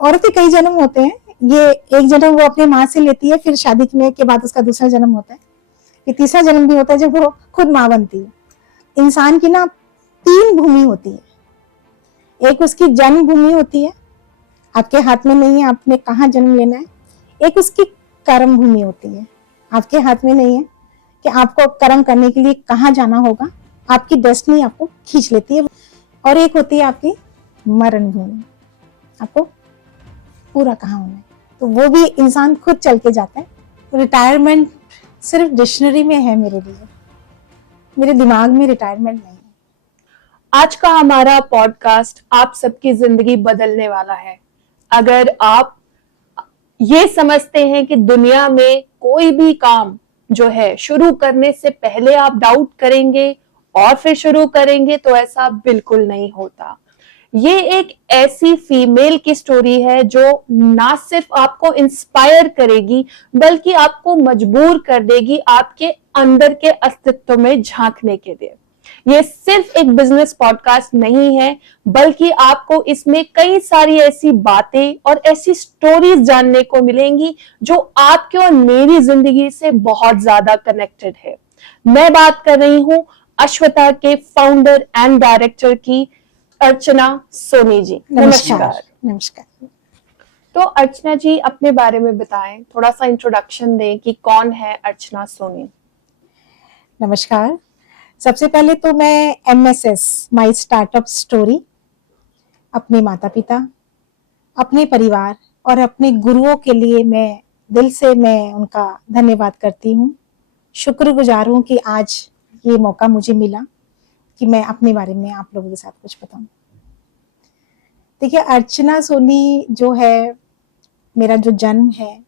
औरतें कई जन्म होते हैं, ये एक जन्म वो अपनी माँ से लेती है, फिर शादी के बाद उसका दूसरा जन्म होता है, फिर तीसरा जन्म भी होता है जब वो खुद माँ बनती है। इंसान की ना 3 भूमि होती है, एक उसकी जन्म भूमि होती है, आपके हाथ में नहीं है आपने कहाँ जन्म लेना है। एक उसकी कर्म भूमि होती है, आपके हाथ में नहीं है कि आपको कर्म करने के लिए कहाँ जाना होगा, आपकी डेस्टिनी आपको खींच लेती है। और एक होती है आपकी मरण भूमि, आपको पूरा कहाँ होना है, तो वो भी इंसान खुद चल के जाता है। रिटायरमेंट सिर्फ डिक्शनरी में है मेरे लिए, मेरे दिमाग में रिटायरमेंट नहीं है। आज का हमारा पॉडकास्ट आप सबकी जिंदगी बदलने वाला है। अगर आप ये समझते हैं कि दुनिया में कोई भी काम जो है शुरू करने से पहले आप डाउट करेंगे और फिर शुरू करेंगे, तो ऐसा बिल्कुल नहीं होता। ये एक ऐसी फीमेल की स्टोरी है जो ना सिर्फ आपको इंस्पायर करेगी बल्कि आपको मजबूर कर देगी आपके अंदर के अस्तित्व में झांकने के लिए। ये सिर्फ एक बिजनेस पॉडकास्ट नहीं है, बल्कि आपको इसमें कई सारी ऐसी बातें और ऐसी स्टोरीज जानने को मिलेंगी जो आपके और मेरी जिंदगी से बहुत ज्यादा कनेक्टेड है। मैं बात कर रही हूं अश्वता के फाउंडर एंड डायरेक्टर की, अर्चना सोनी जी। नमस्कार। नमस्कार। तो अर्चना जी, अपने बारे में बताएं, थोड़ा सा इंट्रोडक्शन दें कि कौन है अर्चना सोनी। नमस्कार। सबसे पहले तो मैं MSS माई स्टार्टअप स्टोरी अपने माता पिता, अपने परिवार और अपने गुरुओं के लिए मैं दिल से मैं उनका धन्यवाद करती हूँ। शुक्रगुजार हूँ कि आज ये मौका मुझे मिला कि मैं अपने बारे में आप लोगों के साथ कुछ बताऊं। देखिए, अर्चना सोनी जो है, मेरा जो जन्म है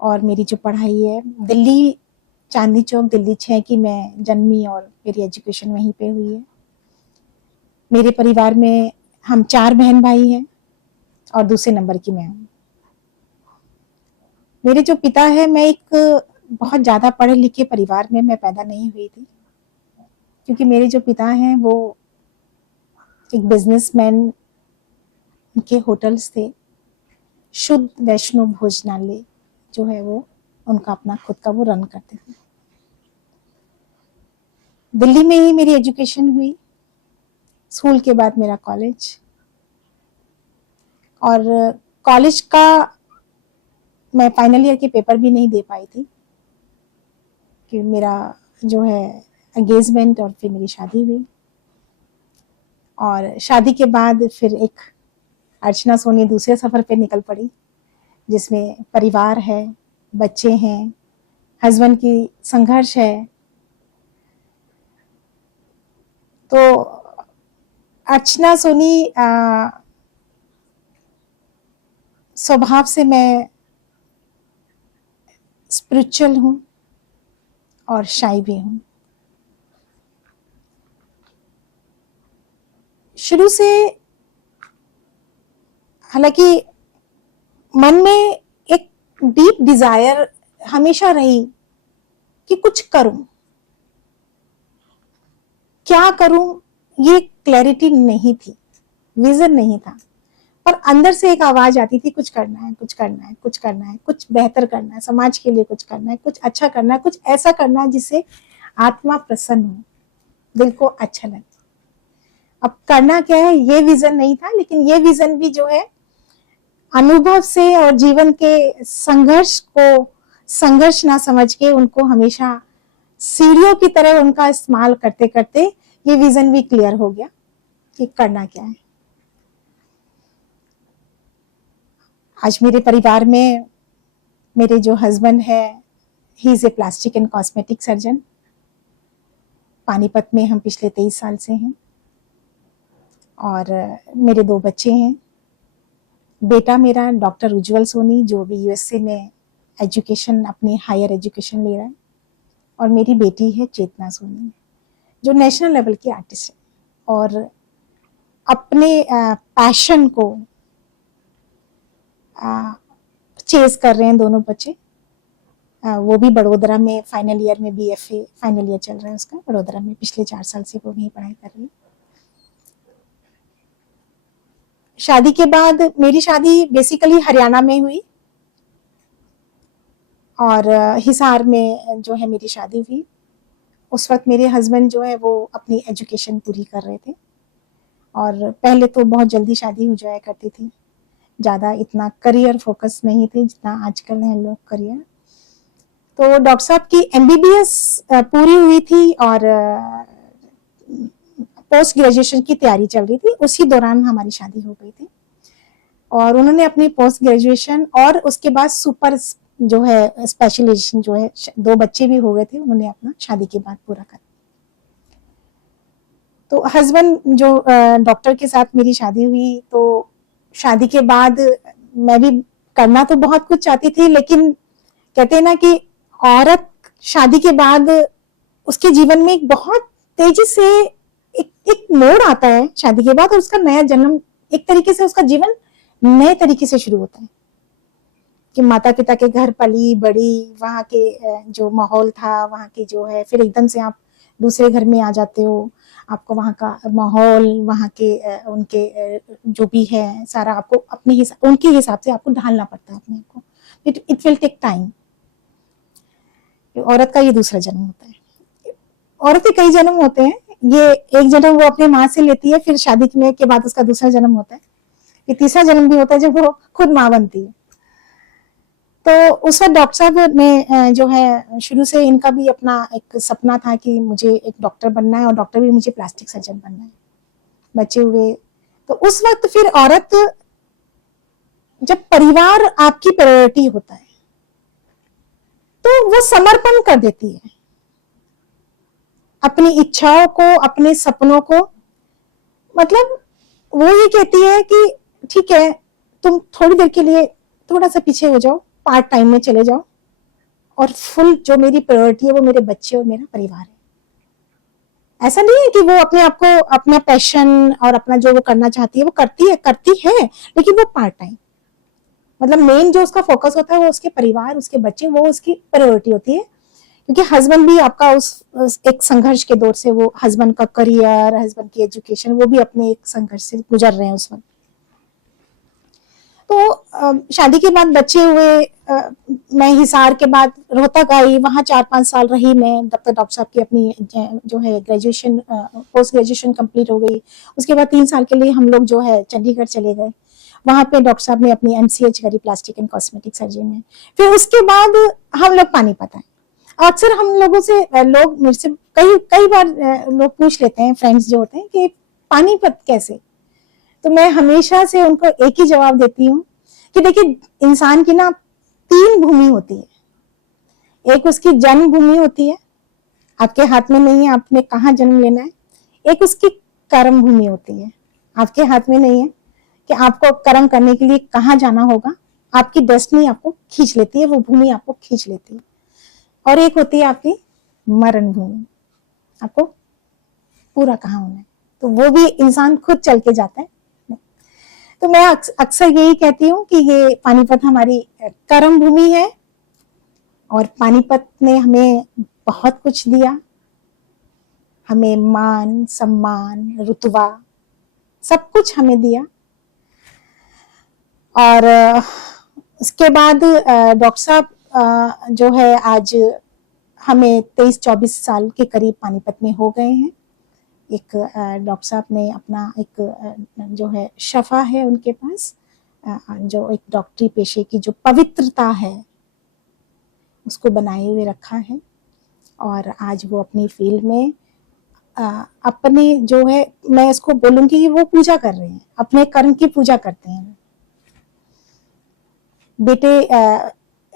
और मेरी जो पढ़ाई है, दिल्ली चांदनी चौक दिल्ली 6 की मैं जन्मी और मेरी एजुकेशन वहीं पे हुई है। मेरे परिवार में हम 4 बहन भाई हैं और दूसरे नंबर की मैं हूँ। मेरे जो पिता है, मैं एक बहुत ज्यादा पढ़े लिखे परिवार में मैं पैदा नहीं हुई थी, क्योंकि मेरे जो पिता हैं वो एक बिजनेसमैन, उनके होटल्स थे, शुद्ध वैष्णव भोजनालय जो है वो उनका अपना खुद का वो रन करते थे। दिल्ली में ही मेरी एजुकेशन हुई, स्कूल के बाद मेरा कॉलेज, और कॉलेज का मैं फाइनल ईयर के पेपर भी नहीं दे पाई थी कि मेरा जो है एंगेजमेंट और फिर मेरी शादी हुई। और शादी के बाद फिर एक अर्चना सोनी दूसरे सफर पे निकल पड़ी, जिसमें परिवार है, बच्चे हैं, हस्बैंड की संघर्ष है। तो अर्चना सोनी स्वभाव से मैं स्पिरिचुअल हूँ और शाई भी हूँ। शुरू से हालांकि मन में एक डीप डिजायर हमेशा रही कि कुछ करूं, क्या करूं ये क्लैरिटी नहीं थी, विजन नहीं था, पर अंदर से एक आवाज आती थी, कुछ करना है, कुछ करना है, कुछ करना है, कुछ बेहतर करना है, समाज के लिए कुछ करना है, कुछ अच्छा करना है, कुछ ऐसा करना है जिससे आत्मा प्रसन्न हो, दिल को अच्छा लगे। अब करना क्या है ये विजन नहीं था, लेकिन ये विजन भी जो है अनुभव से और जीवन के संघर्ष को संघर्ष ना समझ के उनको हमेशा सीढ़ियों की तरह उनका इस्तेमाल करते करते ये विजन भी क्लियर हो गया कि करना क्या है। आज मेरे परिवार में मेरे जो हस्बैंड है, he is a plastic and cosmetic surgeon. Panipat में हम पिछले 23 साल से हैं और मेरे 2 बच्चे हैं। बेटा मेरा डॉक्टर उज्जवल सोनी, जो भी USA में एजुकेशन, अपनी हायर एजुकेशन ले रहा है, और मेरी बेटी है चेतना सोनी, जो नेशनल लेवल की आर्टिस्ट है और अपने पैशन को चेज कर रहे हैं दोनों बच्चे। वो भी बड़ोदरा में फाइनल ईयर में BFA फाइनल ईयर चल रहा है उसका, बड़ोदरा में पिछले 4 साल से वो वहीं पढ़ाई कर रही है। शादी के बाद मेरी शादी बेसिकली हरियाणा में हुई और हिसार में जो है मेरी शादी हुई। उस वक्त मेरे हस्बैंड जो है वो अपनी एजुकेशन पूरी कर रहे थे और पहले तो बहुत जल्दी शादी हो जाया करती थी, ज़्यादा इतना करियर फोकस नहीं थे जितना आजकल है लोग करियर। तो डॉक्टर साहब की एमबीबीएस पूरी हुई थी और पोस्ट ग्रेजुएशन की तैयारी चल रही थी, उसी दौरान हमारी शादी हो गई थी और उन्होंने अपनी पोस्ट ग्रेजुएशन और उसके बाद सुपर जो है स्पेशलाइजेशन जो है, 2 बच्चे भी हो गए थे, उन्होंने अपना शादी के बाद पूरा कर। तो हस्बैंड जो डॉक्टर के साथ मेरी शादी हुई, तो शादी के बाद मैं भी करना तो बहुत कुछ चाहती थी, लेकिन कहते हैं ना कि औरत शादी के बाद उसके जीवन में एक बहुत तेजी से एक मोड़ आता है शादी के बाद और उसका नया जन्म, एक तरीके से उसका जीवन नए तरीके से शुरू होता है कि माता पिता के घर पली बड़ी, वहाँ के जो माहौल था, वहाँ के जो है, फिर एकदम से आप दूसरे घर में आ जाते हो, आपको वहाँ का माहौल, वहाँ के उनके जो भी है सारा आपको अपने उनके हिसाब से आपको ढालना पड़ता है अपने को। It will take time. औरत का ये दूसरा जन्म होता है। औरत के कई जन्म होते हैं, ये एक जन्म वो अपनी माँ से लेती है, फिर शादी के बाद उसका दूसरा जन्म होता है, ये तीसरा जन्म भी होता है जब वो खुद माँ बनती है। तो उस वक्त डॉक्टर साहब ने जो है, शुरू से इनका भी अपना एक सपना था कि मुझे एक डॉक्टर बनना है और डॉक्टर भी मुझे प्लास्टिक सर्जन बनना है। बच्चे हुए तो उस वक्त फिर औरत, जब परिवार आपकी प्रायोरिटी होता है तो वो समर्पण कर देती है अपनी इच्छाओं को, अपने सपनों को। मतलब वो ये कहती है कि ठीक है, तुम थोड़ी देर के लिए थोड़ा सा पीछे हो जाओ, पार्ट टाइम में चले जाओ, और फुल जो मेरी प्रायोरिटी है वो मेरे बच्चे और मेरा परिवार है। ऐसा नहीं है कि वो अपने आप को, अपना पैशन और अपना जो वो करना चाहती है वो करती है, लेकिन वो पार्ट टाइम, मतलब मेन जो उसका फोकस होता है वो उसके परिवार, उसके बच्चे, वो उसकी प्रायोरिटी होती है। क्योंकि हस्बैंड भी आपका उस एक संघर्ष के दौर से, वो हस्बैंड का करियर, हस्बैंड की एजुकेशन, वो भी अपने एक संघर्ष से गुजर रहे हैं उस वक्त। तो शादी के बाद बच्चे हुए, मैं हिसार के बाद रोहतक आई, वहाँ 4-5 साल रही मैं, तब तक डॉक्टर साहब की अपनी जो है ग्रेजुएशन, पोस्ट ग्रेजुएशन कंप्लीट हो गई। उसके बाद 3 साल के लिए हम लोग जो है चंडीगढ़ चले गए, वहाँ पे डॉक्टर साहब ने अपनी MCH करी, प्लास्टिक एंड कॉस्मेटिक सर्जरी में। फिर उसके बाद हम लोग पानीपत आए। अक्सर हम लोगों से, लोग मेरे से कई बार लोग पूछ लेते हैं, फ्रेंड्स जो होते हैं, कि पानीपत कैसे। तो मैं हमेशा से उनको एक ही जवाब देती हूँ कि देखिए, इंसान की ना 3 भूमि होती है। एक उसकी जन्म भूमि होती है, आपके हाथ में नहीं है आपने कहाँ जन्म लेना है। एक उसकी कर्म भूमि होती है, आपके हाथ में नहीं है कि आपको कर्म करने के लिए कहाँ जाना होगा, आपकी डेस्टिनी आपको खींच लेती है, वो भूमि आपको खींच लेती है। और एक होती है आपकी मरण भूमि, आपको पूरा कहाँ होना है, तो वो भी इंसान खुद चल के जाता है। तो मैं अक्सर यही कहती हूँ कि ये पानीपत हमारी कर्म भूमि है और पानीपत ने हमें बहुत कुछ दिया, हमें मान सम्मान रुतबा सब कुछ हमें दिया। और उसके बाद डॉक्टर साहब जो है आज हमें 23-24 साल के करीब पानीपत में हो गए हैं। एक डॉक्टर साहब ने अपना एक जो है शफा है उनके पास, जो एक डॉक्टरी पेशे की जो पवित्रता है उसको बनाए हुए रखा है, और आज वो अपनी फील्ड में अपने जो है, मैं इसको बोलूंगी कि वो पूजा कर रहे हैं, अपने कर्म की पूजा करते हैं। बेटे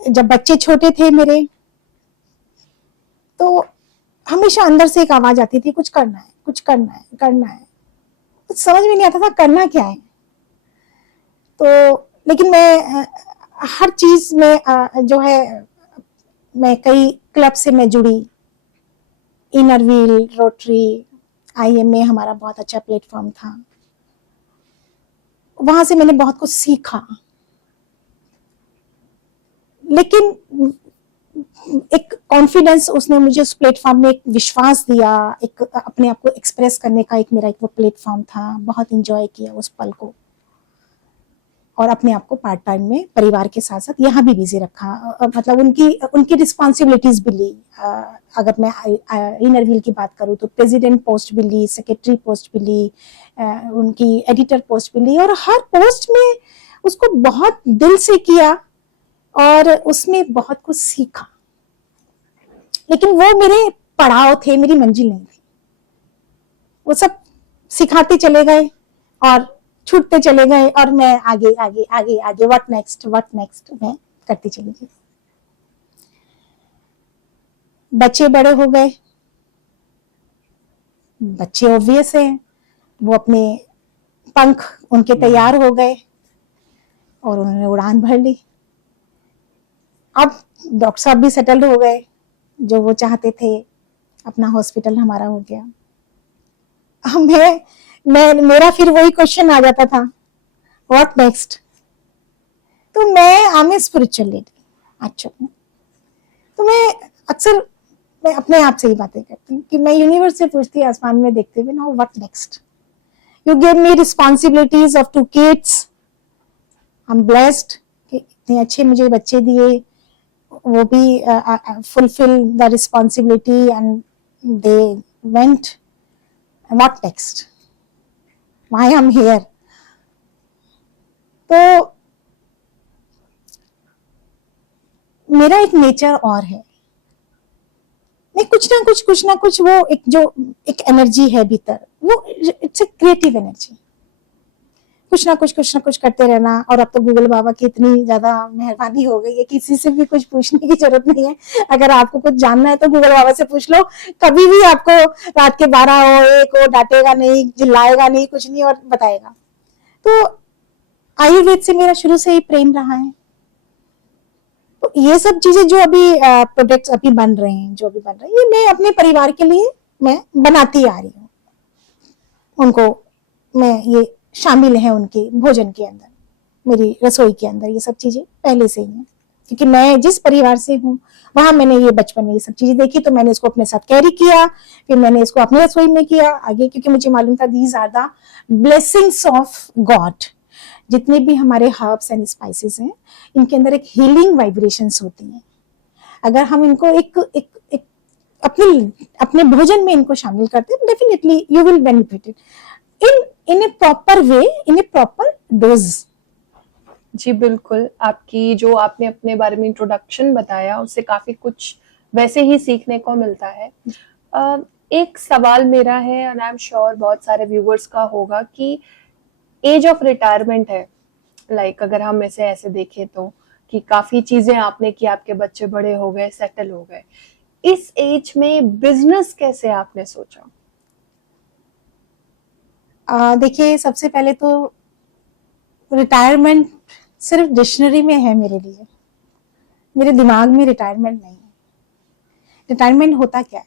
जब बच्चे छोटे थे मेरे, तो हमेशा अंदर से एक आवाज आती थी, कुछ करना है, कुछ करना है, करना है। कुछ समझ में नहीं आता था करना क्या है। तो लेकिन मैं हर चीज में जो है, मैं कई क्लब से मैं जुड़ी, इनर व्हील, रोटरी, IMA हमारा बहुत अच्छा प्लेटफॉर्म था, वहां से मैंने बहुत कुछ सीखा। लेकिन एक कॉन्फिडेंस उसने मुझे उस प्लेटफॉर्म में, एक विश्वास दिया, एक अपने आप को एक्सप्रेस करने का एक मेरा एक वो प्लेटफॉर्म था। बहुत एंजॉय किया उस पल को। और अपने आप को पार्ट टाइम में परिवार के साथ साथ यहाँ भी बिजी रखा। मतलब उनकी रिस्पॉन्सिबिलिटीज भी ली। अगर मैं इनर व्हील की बात करूँ तो प्रेसिडेंट पोस्ट भी ली, सेक्रेटरी पोस्ट भी ली, उनकी एडिटर पोस्ट भी ली, और हर पोस्ट में उसको बहुत दिल से किया और उसमें बहुत कुछ सीखा। लेकिन वो मेरे पड़ाव थे, मेरी मंजिल नहीं थी। वो सब सिखाते चले गए और छूटते चले गए, और मैं आगे आगे आगे आगे व्हाट नेक्स्ट मैं करती चली गई। बच्चे बड़े हो गए, बच्चे ऑब्वियस है, वो अपने पंख उनके तैयार हो गए और उन्होंने उड़ान भर ली। अब डॉक्टर साहब भी सेटल्ड हो गए, जो वो चाहते थे, अपना हॉस्पिटल हमारा हो गया। अब मेरा फिर वही क्वेश्चन आ जाता था, व्हाट नेक्स्ट। तो मैं स्पिरिचुअल लेडी एक्चुअली। तो मैं अपने आप से ही बातें करती हूँ कि मैं यूनिवर्स से पूछती, आसमान में देखते हुए, now what next. You give me responsibilities of 2 kids, I am blessed कि इतने अच्छे मुझे बच्चे दिए, वो भी fulfil the responsibility and they went. What next, why I am here. तो मेरा एक नेचर और है, मैं कुछ ना कुछ वो एक एनर्जी है भीतर, वो इट्स ए क्रिएटिव एनर्जी। कुछ ना कुछ करते रहना। और अब तो गूगल बाबा की इतनी ज्यादा मेहरबानी हो गई है, किसी से भी कुछ पूछने की जरूरत नहीं है। अगर आपको कुछ जानना है तो गूगल बाबा से पूछ लो, कभी भी आपको रात के 12 हो 1 हो, डांटेगा नहीं, चिल्लाएगा नहीं, कुछ नहीं, और बताएगा। तो आयुर्वेद से मेरा शुरू से ही प्रेम रहा है। तो ये सब चीजें जो अभी प्रोडक्ट्स अभी बन रहे हैं, ये मैं अपने परिवार के लिए मैं बनाती आ रही हूँ। उनको मैं ये शामिल है उनके भोजन के अंदर, मेरी रसोई के अंदर, ये सब चीजें पहले से ही हैं। क्योंकि मैं जिस परिवार से हूँ वहां मैंने ये बचपन में ये सब चीजें देखी, तो मैंने इसको अपने साथ कैरी किया, फिर मैंने इसको अपनी रसोई में किया आगे, क्योंकि मुझे मालूम था these are the blessings of God. जितने भी हमारे हर्ब्स एंड स्पाइसेस हैं, इनके अंदर एक हीलिंग वाइब्रेशंस होती हैं। अगर हम इनको एक अपने भोजन में इनको शामिल करते हैं, definitely you will benefit it in a proper way, in a proper dose. जी बिल्कुल, आपकी जो आपने अपने बारे में इंट्रोडक्शन बताया, उससे काफी कुछ वैसे ही सीखने को मिलता है। एक सवाल मेरा है, और आई एम श्योर बहुत सारे व्यूवर्स का होगा, कि एज ऑफ रिटायरमेंट है, लाइक अगर हम ऐसे देखें तो, कि काफी चीजें आपने की, आपके बच्चे बड़े हो गए, सेटल हो गए, इस एज में बिजनेस कैसे आपने सोचा? देखिए, सबसे पहले तो रिटायरमेंट सिर्फ डिक्शनरी में है मेरे लिए, मेरे दिमाग में रिटायरमेंट नहीं है। रिटायरमेंट होता क्या है?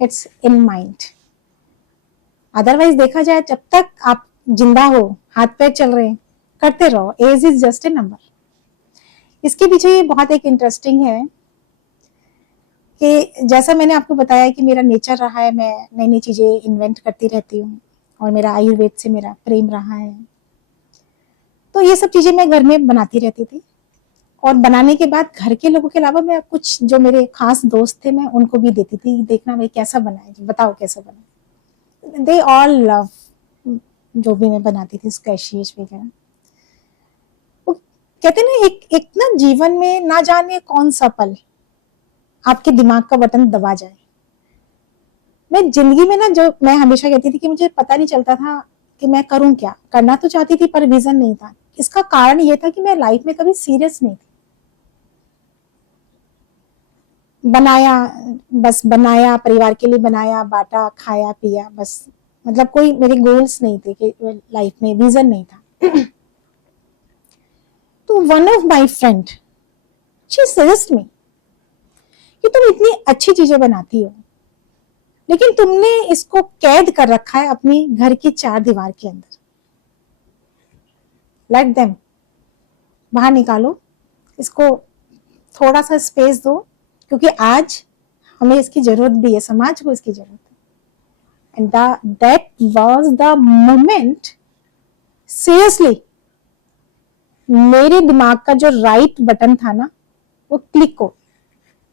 It's in mind. अदरवाइज देखा जाए, जब तक आप जिंदा हो, हाथ पैर चल रहे हैं, करते रहो, age is just a number. इसके पीछे ये बहुत एक इंटरेस्टिंग है कि जैसा मैंने आपको बताया कि मेरा नेचर रहा है, मैं नई नई चीजें इन्वेंट करती रहती हूँ, और मेरा आयुर्वेद से मेरा प्रेम रहा है। तो ये सब चीजें मैं घर में बनाती रहती थी, और बनाने के बाद घर के लोगों के अलावा मैं कुछ जो मेरे खास दोस्त थे, मैं उनको भी देती थी, देखना भाई कैसा बना है, बताओ कैसा बना। दे ऑल लव जो भी मैं बनाती थी, स्क्वैशियस वगैरह। कहते ना, एक ना जीवन में ना जाने कौन सा पल आपके दिमाग का बटन दबा जाए। मैं जिंदगी में ना, जो मैं हमेशा कहती थी कि मुझे पता नहीं चलता था कि मैं करूं क्या, करना तो चाहती थी पर विजन नहीं था। इसका कारण ये था कि मैं लाइफ में कभी सीरियस नहीं थी। बनाया परिवार के लिए, बनाया, बांटा, खाया पिया, बस। मतलब कोई मेरे गोल्स नहीं थे, कि लाइफ में विजन नहीं था। तो one of my friend, she suggest me कि तुम इतनी अच्छी चीजें बनाती हो, लेकिन तुमने इसको कैद कर रखा है अपनी घर की 4 दीवार के अंदर। लेट देम, बाहर निकालो, इसको थोड़ा सा स्पेस दो, क्योंकि आज हमें इसकी जरूरत भी है, समाज को इसकी जरूरत है। And that was the moment, seriously, मेरे दिमाग का जो राइट बटन था ना वो क्लिक हो।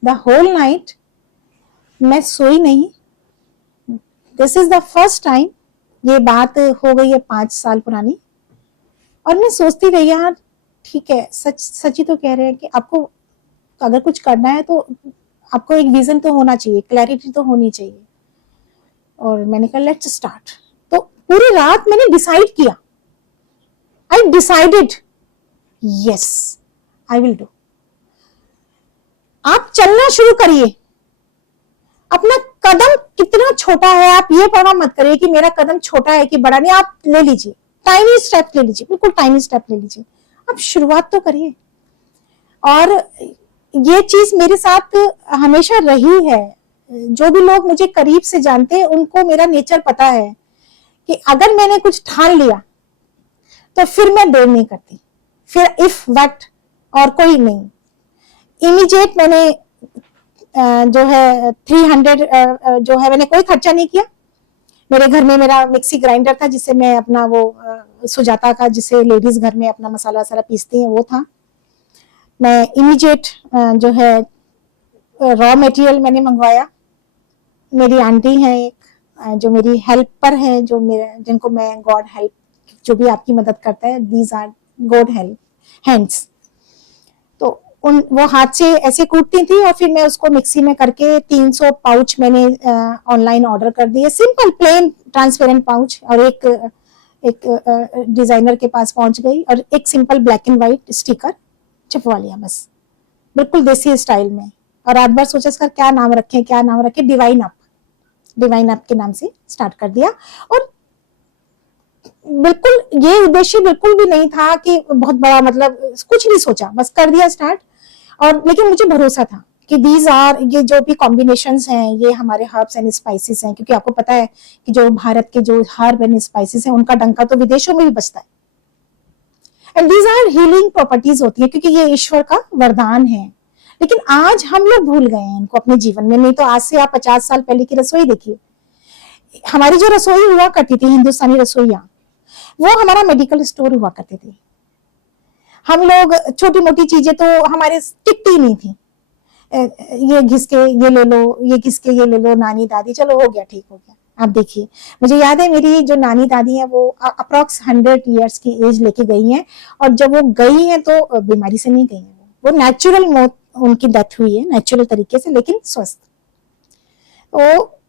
द होल नाइट मैं सोई नहीं। This is the first time, ये बात हो गई है 5 साल पुरानी, और मैं सोचती रही यार ठीक है, सच ही तो कह रहे हैं कि आपको अगर कुछ करना है तो आपको एक विजन तो होना चाहिए, क्लैरिटी तो होनी चाहिए। और मैंने कहा लेट्स स्टार्ट। तो पूरी रात मैंने डिसाइड किया, I decided yes I will do. आप चलना शुरू करिए। अपना कदम कितना छोटा है आप ये परवाह मत करिए कि मेरा कदम छोटा है कि बड़ा, नहीं, आप ले लीजिए, टाइनी स्टेप ले लीजिए, बिल्कुल टाइनी स्टेप ले लीजिए। आप शुरुआत तो करिए। और ये चीज मेरे साथ हमेशा रही है। जो भी लोग मुझे करीब से जानते हैं उनको मेरा नेचर पता है कि अगर मैंने कुछ ठान लिया तो फिर मैं देर नहीं करती, फिर इफ बट और कोई नहीं, इमीडिएट मैंने जो है 300 जो है मैंने कोई खर्चा नहीं किया। मेरे घर में मेरा मिक्सी ग्राइंडर था जिससे मैं अपना वो सुजाता का, जिसे लेडीज घर में अपना मसाला वसाला पीसती हैं, वो था। मैं इमीडिएट जो है रॉ मटेरियल मैंने मंगवाया। मेरी आंटी है एक जो मेरी हेल्पर है, जो मेरे जिनको मैं गॉड हेल्प, जो भी आपकी मदद करता है, these are God help hands. तो वो हाथ से ऐसे कूटती थी और फिर मैं उसको मिक्सी में करके 300 पाउच मैंने ऑनलाइन ऑर्डर कर दिए, सिंपल प्लेन ट्रांसपेरेंट पाउच। और एक डिजाइनर के पास पहुंच गई और एक simple black and white sticker छपवा लिया, बस बिल्कुल देसी स्टाइल में। और रात भर सोचा इसका क्या नाम रखें, डिवाइन अप के नाम से स्टार्ट कर दिया। और बिल्कुल ये उद्देश्य बिल्कुल भी नहीं था कि बहुत बड़ा, मतलब कुछ नहीं सोचा, बस कर दिया स्टार्ट। और लेकिन मुझे भरोसा था कि दीज आर, ये जो भी कॉम्बिनेशंस हैं ये हमारे हर्ब्स एंड स्पाइसेस हैं, क्योंकि आपको पता है कि जो भारत के जो हर्ब एंड स्पाइसेस हैं उनका डंका तो विदेशों में भी बजता है। And these are healing properties होती है, क्योंकि ये ईश्वर का वरदान है। लेकिन आज हम लोग भूल गए हैं इनको अपने जीवन में। नहीं तो आज से आप 50 साल पहले की रसोई देखिए, हमारी जो रसोई हुआ करती थी, हिंदुस्तानी रसोईया, वो हमारा मेडिकल स्टोर हुआ करते थे। हम लोग छोटी मोटी चीजें तो हमारे टिकती नहीं थी, ये घिस के ये ले लो, ये घिस के ये ले लो, नानी दादी, चलो हो गया, ठीक हो गया। आप देखिए, मुझे याद है मेरी जो नानी दादी है वो अप्रॉक्स 100 ईयर्स की एज लेके गई हैं, और जब वो गई हैं तो बीमारी से नहीं गई हैं, वो नेचुरल मौत, उनकी डेथ हुई है नेचुरल तरीके से, लेकिन स्वस्थ। तो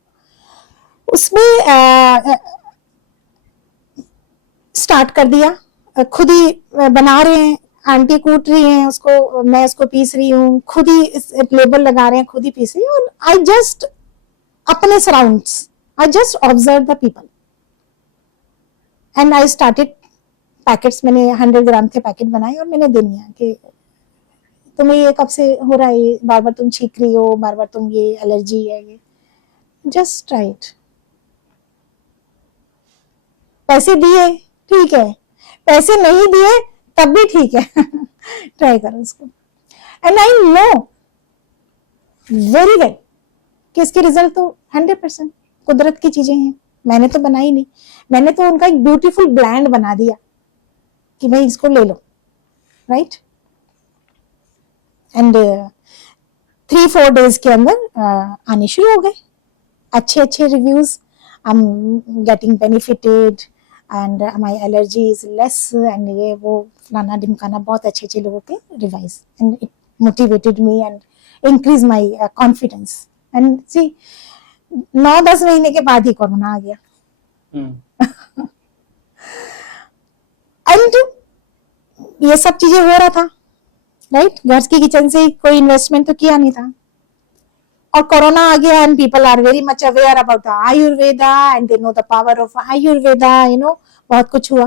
उसमें स्टार्ट कर दिया, खुद ही बना रहे हैं, आंटी कूट रही हैं उसको, मैं उसको पीस रही हूँ, खुद ही लेबल लगा रहे हैं, खुद ही पीस रही हूँ। और आई जस्ट अपने surrounds, I just observe the people and I started packets. मैंने 100 ग्राम के पैकेट बनाए और मैंने देनी है कि तुम्हें ये कब से हो रहा है, ये बार बार तुम छींक रही हो, बार बार तुम, ये एलर्जी है, ये जस्ट राइट। पैसे दिए ठीक है, पैसे नहीं दिए तब भी ठीक है ट्राई करो उसको। And I know very well कि इसके रिजल्ट तो 100% कुदरत की चीजें हैं। मैंने तो बनाई नहीं, मैंने तो उनका एक ब्यूटीफुल ब्रांड बना दिया कि भाई इसको ले लो, राइट। एंड 3-4 डेज के अंदर आने शुरू हो गए अच्छे reviews. I am getting benefited and my allergy is less, and ये वो फलाना ढिमकाना, बहुत अच्छे लोगों के reviews, and it motivated me and increase my confidence. And see 9-10 महीने के बाद ही कोरोना आ गया। एंड ये सब चीजें हो रहा था, राइट। घर की किचन से कोई इन्वेस्टमेंट तो किया नहीं था, और कोरोना आ गया and people are very much aware about the Ayurveda and they know the power of Ayurveda, you know, बहुत कुछ हुआ।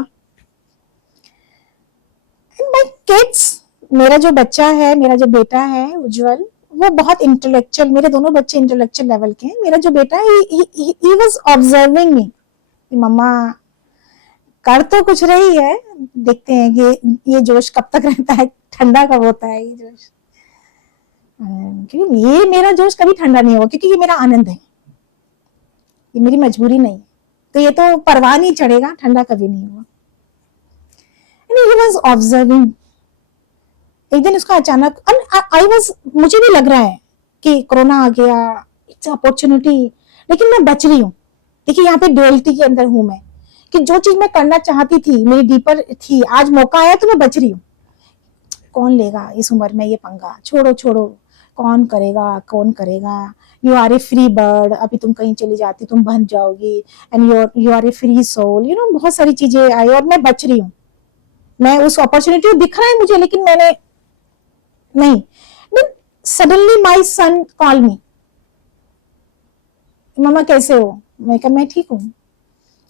एंड माय किड्स, मेरा जो बच्चा है, मेरा जो बेटा है उज्जवल, वो बहुत इंटेलेक्चुअल, मेरे दोनों बच्चे इंटेलेक्चुअल लेवल के हैं। मेरा जो बेटा है ही वाज ऑब्जर्विंग मी, मम्मा कर तो कुछ रही है, देखते हैं कि ये जोश कब तक रहता है, ठंडा कब होता है ये जोश। क्योंकि ये मेरा जोश कभी ठंडा नहीं होगा, क्योंकि ये मेरा आनंद है, ये मेरी मजबूरी नहीं है, तो ये तो परवाह नहीं चढ़ेगा, ठंडा कभी नहीं हुआ। And he was observing एक दिन उसका अचानक आई वाज, मुझे भी लग रहा है कि कोरोना आ गया, इट्स अपॉर्चुनिटी, लेकिन मैं बच रही हूँ। देखिए यहाँ पे डुअलिटी के अंदर हूं मैं, कि जो चीज मैं करना चाहती थी, मेरी डीपर थी, आज मौका आया तो मैं बच रही हूँ। कौन लेगा इस उम्र में ये पंगा, छोड़ो छोड़ो, कौन करेगा कौन करेगा। You are a free bird, अभी तुम कहीं चली जाती तुम बन जाओगी, and you are a free soul, you know बहुत सारी चीजें आई और मैं बच रही हूँ। मैं उस अपॉर्चुनिटी दिख रहा है मुझे, लेकिन मैंने नहीं। Then suddenly my son call me, मामा कैसे हो? मैं कहा मैं ठीक हूँ।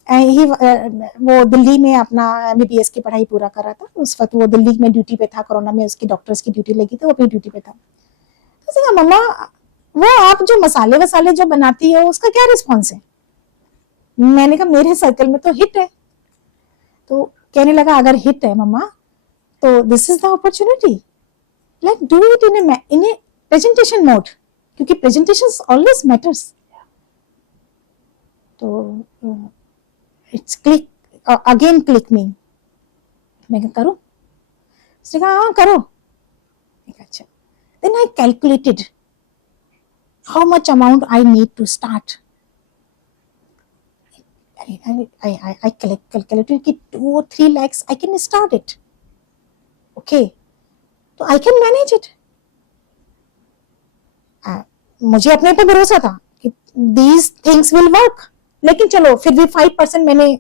वो दिल्ली में अपना एमबीबीएस की पढ़ाई पूरा कर रहा था, उस वक्त वो दिल्ली में ड्यूटी पे था, कोरोना में उसकी डॉक्टर्स की ड्यूटी लगी थी, वो अपनी ड्यूटी पे था। तो उसने कहा मम्मा वो आप जो मसाले वसाले जो बनाती हो उसका क्या रिस्पॉन्स है? मैंने कहा मेरे सर्कल में तो हिट है। तो कहने लगा अगर हिट है मम्मा तो this is the opportunity, like do it in a presentation mode, क्योंकि प्रेजेंटेशन ऑलवेज मैटर्स। तो it's click again click me. मैं कहा करो? उसने कहा हाँ करो। अच्छा, then I calculated how much amount I need to start. I calculated कि 2 or 3 lakhs I can start it. Okay, तो I can manage it. मुझे अपने पे भरोसा था कि these things will work. लेकिन चलो फिर भी 5% मैंने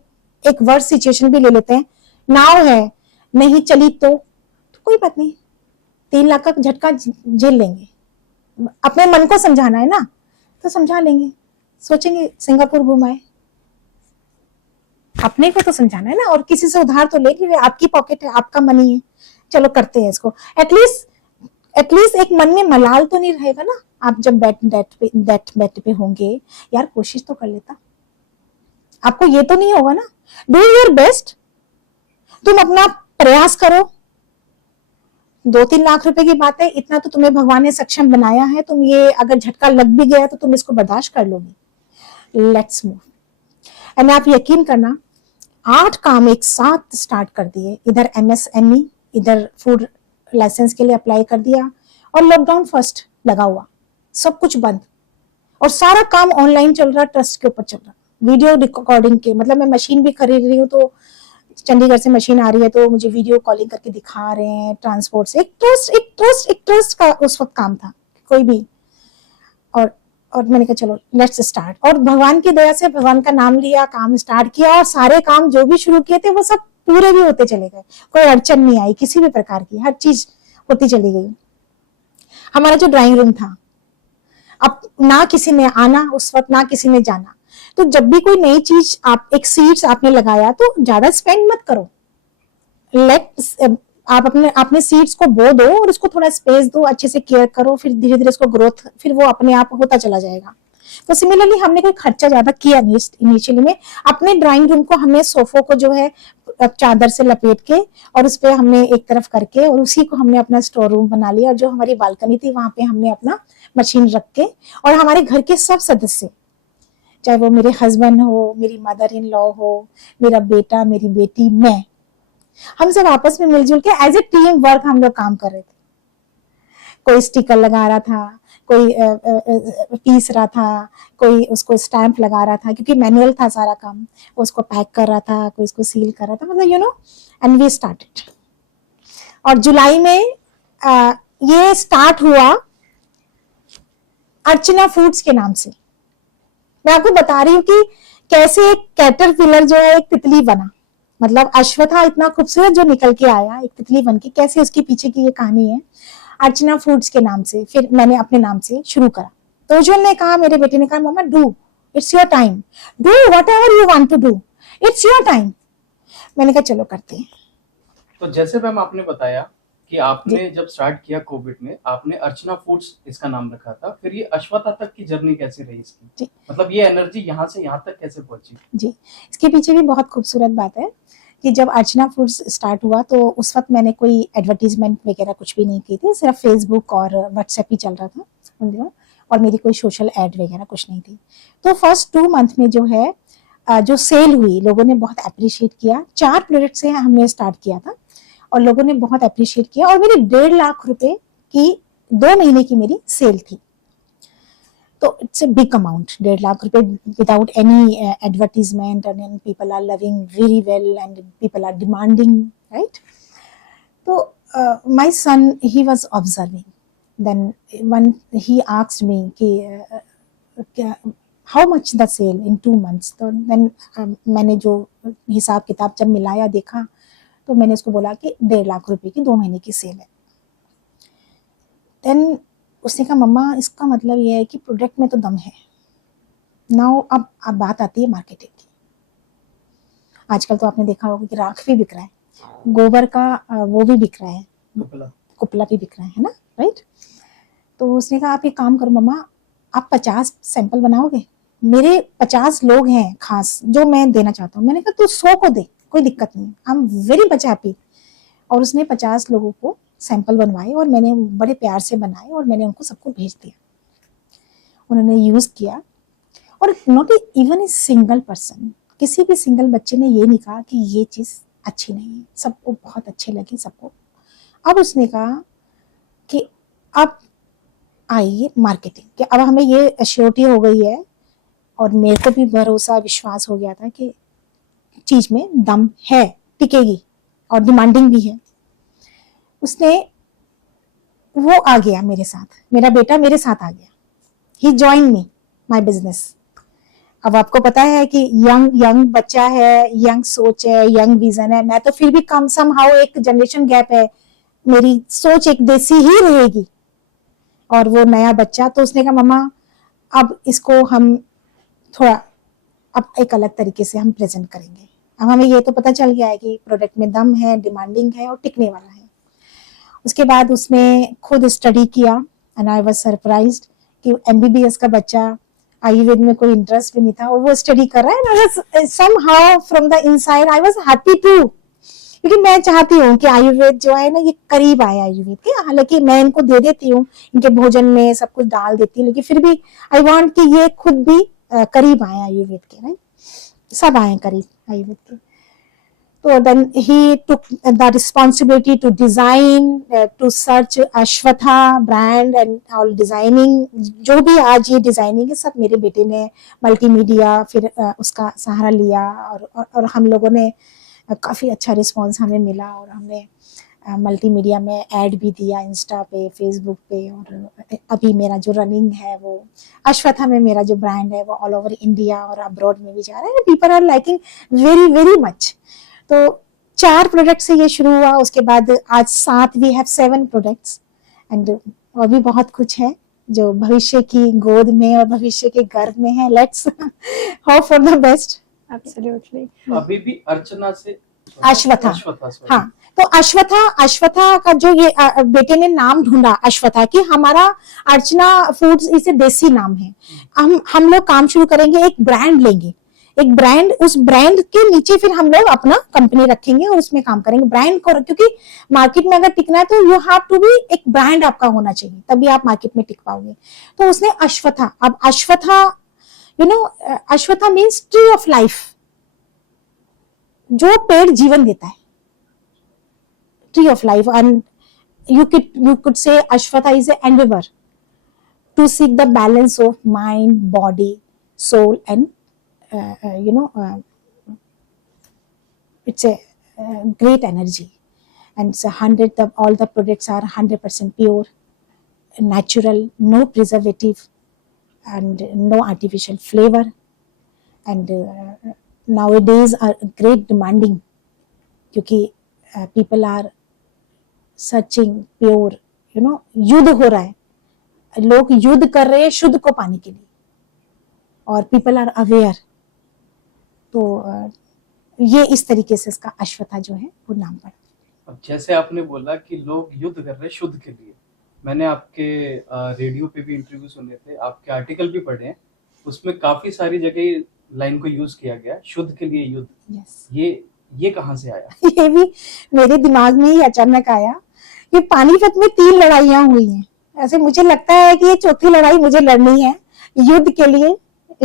एक वर्स्ट सिचुएशन भी ले लेते हैं। नाव है, नहीं चली तो कोई बात नहीं, 3 लाख का झटका झेल लेंगे। अपने मन को समझाना है ना, तो समझा लेंगे, सोचेंगे सिंगापुर घुमाए, अपने को तो समझाना है ना, और किसी से उधार तो ले नहीं रहे, आपकी पॉकेट है, आपका मनी है, चलो करते हैं इसको। एटलीस्ट एक मन में मलाल तो नहीं रहेगा ना। आप जब बेड पे होंगे, यार कोशिश तो कर लेता, आपको ये तो नहीं होगा ना। डू योर बेस्ट, तुम अपना प्रयास करो। 2-3 लाख रुपए की बात है, इतना तो तुम्हें भगवान ने सक्षम बनाया है, तुम ये अगर झटका लग भी गया तो तुम इसको बर्दाश्त कर लोगी। Let's move. एंड आप यकीन करना 8 काम एक साथ स्टार्ट कर दिए, इधर MSME, इधर फूड लाइसेंस के लिए अप्लाई कर दिया, और लॉकडाउन फर्स्ट लगा हुआ, सब कुछ बंद, और सारा काम ऑनलाइन चल रहा, ट्रस्ट के ऊपर चल रहा, वीडियो रिकॉर्डिंग के। मतलब मैं मशीन भी खरीद रही हूँ, तो चंडीगढ़ से मशीन आ रही है तो मुझे वीडियो कॉलिंग करके दिखा रहे हैं, ट्रांसपोर्ट से। एक ट्रस्ट का उस वक्त काम था, कोई भी। और मैंने कहा चलो लेट्स स्टार्ट, और भगवान की दया से भगवान का नाम लिया, काम स्टार्ट किया, और सारे काम जो भी शुरू किए थे वो सब पूरे भी होते चले गए, कोई अड़चन नहीं आई किसी भी प्रकार की, हर चीज होती चली गई। हमारा जो ड्राइंग रूम था, अब ना किसी ने आना उस वक्त, ना किसी ने जाना, तो जब भी कोई नई चीज, आप एक सीड्स आपने लगाया तो ज्यादा स्पेंड मत करो, आप अपने सीड्स को बो दो और उसको थोड़ा स्पेस दो, अच्छे से केयर करो, फिर धीरे धीरे उसको ग्रोथ, फिर वो अपने आप होता चला जाएगा। तो सिमिलरली हमने कोई खर्चा ज्यादा किया नहीं इनिशियली में। अपने ड्राइंग रूम को हमने सोफो को जो है चादर से लपेट के, और उस पर हमने एक तरफ करके, और उसी को हमने अपना स्टोर रूम बना लिया, और जो हमारी बालकनी थी वहां पे हमने अपना मशीन रख के, और हमारे घर के सब सदस्य, चाहे वो मेरे हस्बैंड हो, मेरी मदर इन लॉ हो, मेरा बेटा, मेरी बेटी, मैं, हम सब आपस में मिलजुल के एज ए टीम वर्क हम लोग काम कर रहे थे। कोई स्टिकर लगा रहा था, कोई पीस रहा था, कोई उसको स्टैंप लगा रहा था, क्योंकि मैनुअल था सारा काम, उसको पैक कर रहा था, कोई उसको सील कर रहा था, मतलब you know. And we started, और जुलाई में ये स्टार्ट हुआ अर्चना फूड्स के नाम से। मैं आपको बता रही हूँ कि कैसे एक कैटरपिलर जो है एक तितली बना, मतलब अश्वत्था इतना खूबसूरत जो निकल के आया एक तितली बन के, कैसे उसके पीछे की ये कहानी है। अर्चना फूड्स के नाम से फिर मैंने अपने नाम से शुरू करा। तो उज्जवल ने कहा, मेरे बेटे ने कहा, mamma do, it's your time, do whatever you want to do, it's your time. मैंने कहा चलो करते हैं। तो जैसे मैम आपने बताया कि आपने जब स्टार्ट किया कोविड में, आपने अर्चना फूड्स इसका नाम रखा था, फिर ये अश्वत्था तक की जर्नी कैसे रही इसकी? जी, मतलब ये एनर्जी यहाँ से यहाँ तक कैसे पहुंची? जी, इसके पीछे भी बहुत खूबसूरत बात है कि जब अर्चना फूड्स स्टार्ट हुआ तो उस वक्त मैंने कोई एडवर्टीजमेंट वगैरह कुछ भी नहीं की थी, सिर्फ फेसबुक और व्हाट्सएप ही चल रहा था उन दिनों, और मेरी कोई सोशल एड वगैरह कुछ नहीं थी। तो फर्स्ट 2 मंथ में जो है जो सेल हुई, लोगों ने बहुत अप्रिशिएट किया। 4 प्रोडक्ट से हमने स्टार्ट किया था, और लोगों ने बहुत अप्रिशिएट किया, और मेरी 1.5 लाख रुपए की 2 महीने की मेरी सेल थी। तो it's a big amount, 1.5 lakh रुपए without any advertisement, and people are loving very well and people are demanding, right. तो my son he was observing, then one he asked me कि how much the sale in 2 months। तो then मैंने जो हिसाब किताब जब मिलाया देखा, तो मैंने उसको बोला कि 1.5 लाख रुपए की 2 महीने की सेल है। देन उसने कहा मम्मा इसका मतलब ये है कि प्रोडक्ट में तो दम है। नाउ अब बात आती है मार्केटिंग की। आजकल तो आपने देखा होगा कि राख भी बिक रहा है, गोबर का वो भी बिक रहा है, कुपला भी बिक रहा है ना, राइट। तो उसने कहा आप एक काम करो मम्मा, आप 50 सैंपल बनाओगे, मेरे 50 लोग हैं खास जो मैं देना चाहता हूँ। मैंने कहा तू 100 को दे, कोई दिक्कत नहीं, आई एम वेरी मच हैप्पी। और उसने 50 लोगों को सैंपल बनवाए और मैंने बड़े प्यार से बनाए और मैंने उनको सबको भेज दिया। उन्होंने यूज किया, और not even a single person, किसी भी सिंगल बच्चे ने ये नहीं कहा कि ये चीज अच्छी नहीं है, सबको बहुत अच्छे लगी सबको। अब उसने कहा कि अब आइए मार्केटिंग, कि अब हमें ये एश्योरिटी हो गई है, और मेरे को भी भरोसा विश्वास हो गया था कि चीज में दम है, टिकेगी और डिमांडिंग भी है। उसने वो आ गया मेरे साथ, मेरा बेटा मेरे साथ आ गया, ही जॉइन मी माय बिजनेस। अब आपको पता है कि यंग बच्चा है, यंग सोच है, यंग विजन है, मैं तो फिर भी कम समहाउ एक जनरेशन गैप है, मेरी सोच एक देसी ही रहेगी, और वो नया बच्चा। तो उसने कहा मम्मा अब इसको हम थोड़ा अब एक अलग तरीके से हम प्रेजेंट करेंगे। अब हमें ये तो पता चल गया है कि प्रोडक्ट में दम है, डिमांडिंग है और टिकने वाला है। उसके बाद उसने खुद स्टडी किया, एंड आई वाज सरप्राइज्ड कि एमबीबीएस का बच्चा, आयुर्वेद में कोई इंटरेस्ट भी नहीं था और वो स्टडी कर रहा है। Somehow from the inside I was happy to, क्योंकि मैं चाहती हूँ कि आयुर्वेद जो है ना ये करीब आए आयुर्वेद के। हालांकि मैं इनको दे देती हूँ, इनके भोजन में सब कुछ डाल देती हूँ, लेकिन फिर भी आई वांट कि ये खुद भी करीब आए आयुर्वेद के, राइट, सब आए करीब आयुर्वेद के। तो then he took the responsibility to design, to search Ashwatha brand and all designing. जो भी आज ये डिजाइनिंग है सब मेरे बेटे ने मल्टीमीडिया फिर उसका सहारा लिया, और हम लोगों ने काफ़ी अच्छा रिस्पांस हमें मिला, और हमने मल्टीमीडिया में ऐड भी दिया इंस्टा पे, फेसबुक पे। और अभी मेरा जो रनिंग है वो अश्वथा में, मेरा जो ब्रांड है वो ऑल ओवर इंडिया और अब्रॉड में भी जा रहा है। People are liking very very much. तो 4 प्रोडक्ट से ये शुरू हुआ, उसके बाद आज 7, वी हैव 7 प्रोडक्ट्स, एंड और भी बहुत कुछ है जो भविष्य की गोद में और भविष्य के गर्भ में है। Let's hope for the best. Absolutely. अभी भी अर्चना से अश्वथा, sorry। हाँ, तो अश्वथा का जो ये बेटे ने नाम ढूंढा अश्वथा, कि हमारा अर्चना फूड्स इसे देसी नाम है। हम लोग काम शुरू करेंगे, एक ब्रांड लेंगे, एक ब्रांड, उस ब्रांड के नीचे फिर हम लोग अपना कंपनी रखेंगे और उसमें काम करेंगे ब्रांड को, क्योंकि मार्केट में अगर टिकना है तो यू हैव टू बी, एक ब्रांड आपका होना चाहिए, तभी आप मार्केट में टिक पाओगे। तो उसने अश्वथा, अब Ashwatha Ashwatha means tree of life, जो पेड़ जीवन देता है, tree of life. And you could say Ashwatha is an endeavor to seek the balance of mind, body, soul, and it's a great energy, and it's all the products are 100% pure, natural, no preservative and no artificial flavor, and nowadays are great demanding, क्योंकि people are searching pure, युद्ध हो रहा है, लोग युद्ध कर रहे हैं शुद्ध को पाने के लिए, और पीपल आर अवेयर। तो ये इस तरीके से इसका अश्वत्था जो है वो नाम पड़ा। अब जैसे आपने बोला कि लोग युद्ध कर रहे हैं शुद्ध के लिए, मैंने आपके रेडियो पे भी इंटरव्यू सुने थे, आपके आर्टिकल भी पढ़े हैं, उसमें काफी सारी जगह लाइन को यूज किया गया, शुद्ध के लिए युद्ध। yes. ये कहाँ से आया? ये भी मेरे दिमाग में ही अचानक आया। ये पानीपत में 3 लड़ाइयां हुई हैं, ऐसे मुझे लगता है कि ये 4थी लड़ाई मुझे लड़नी है, युद्ध के लिए,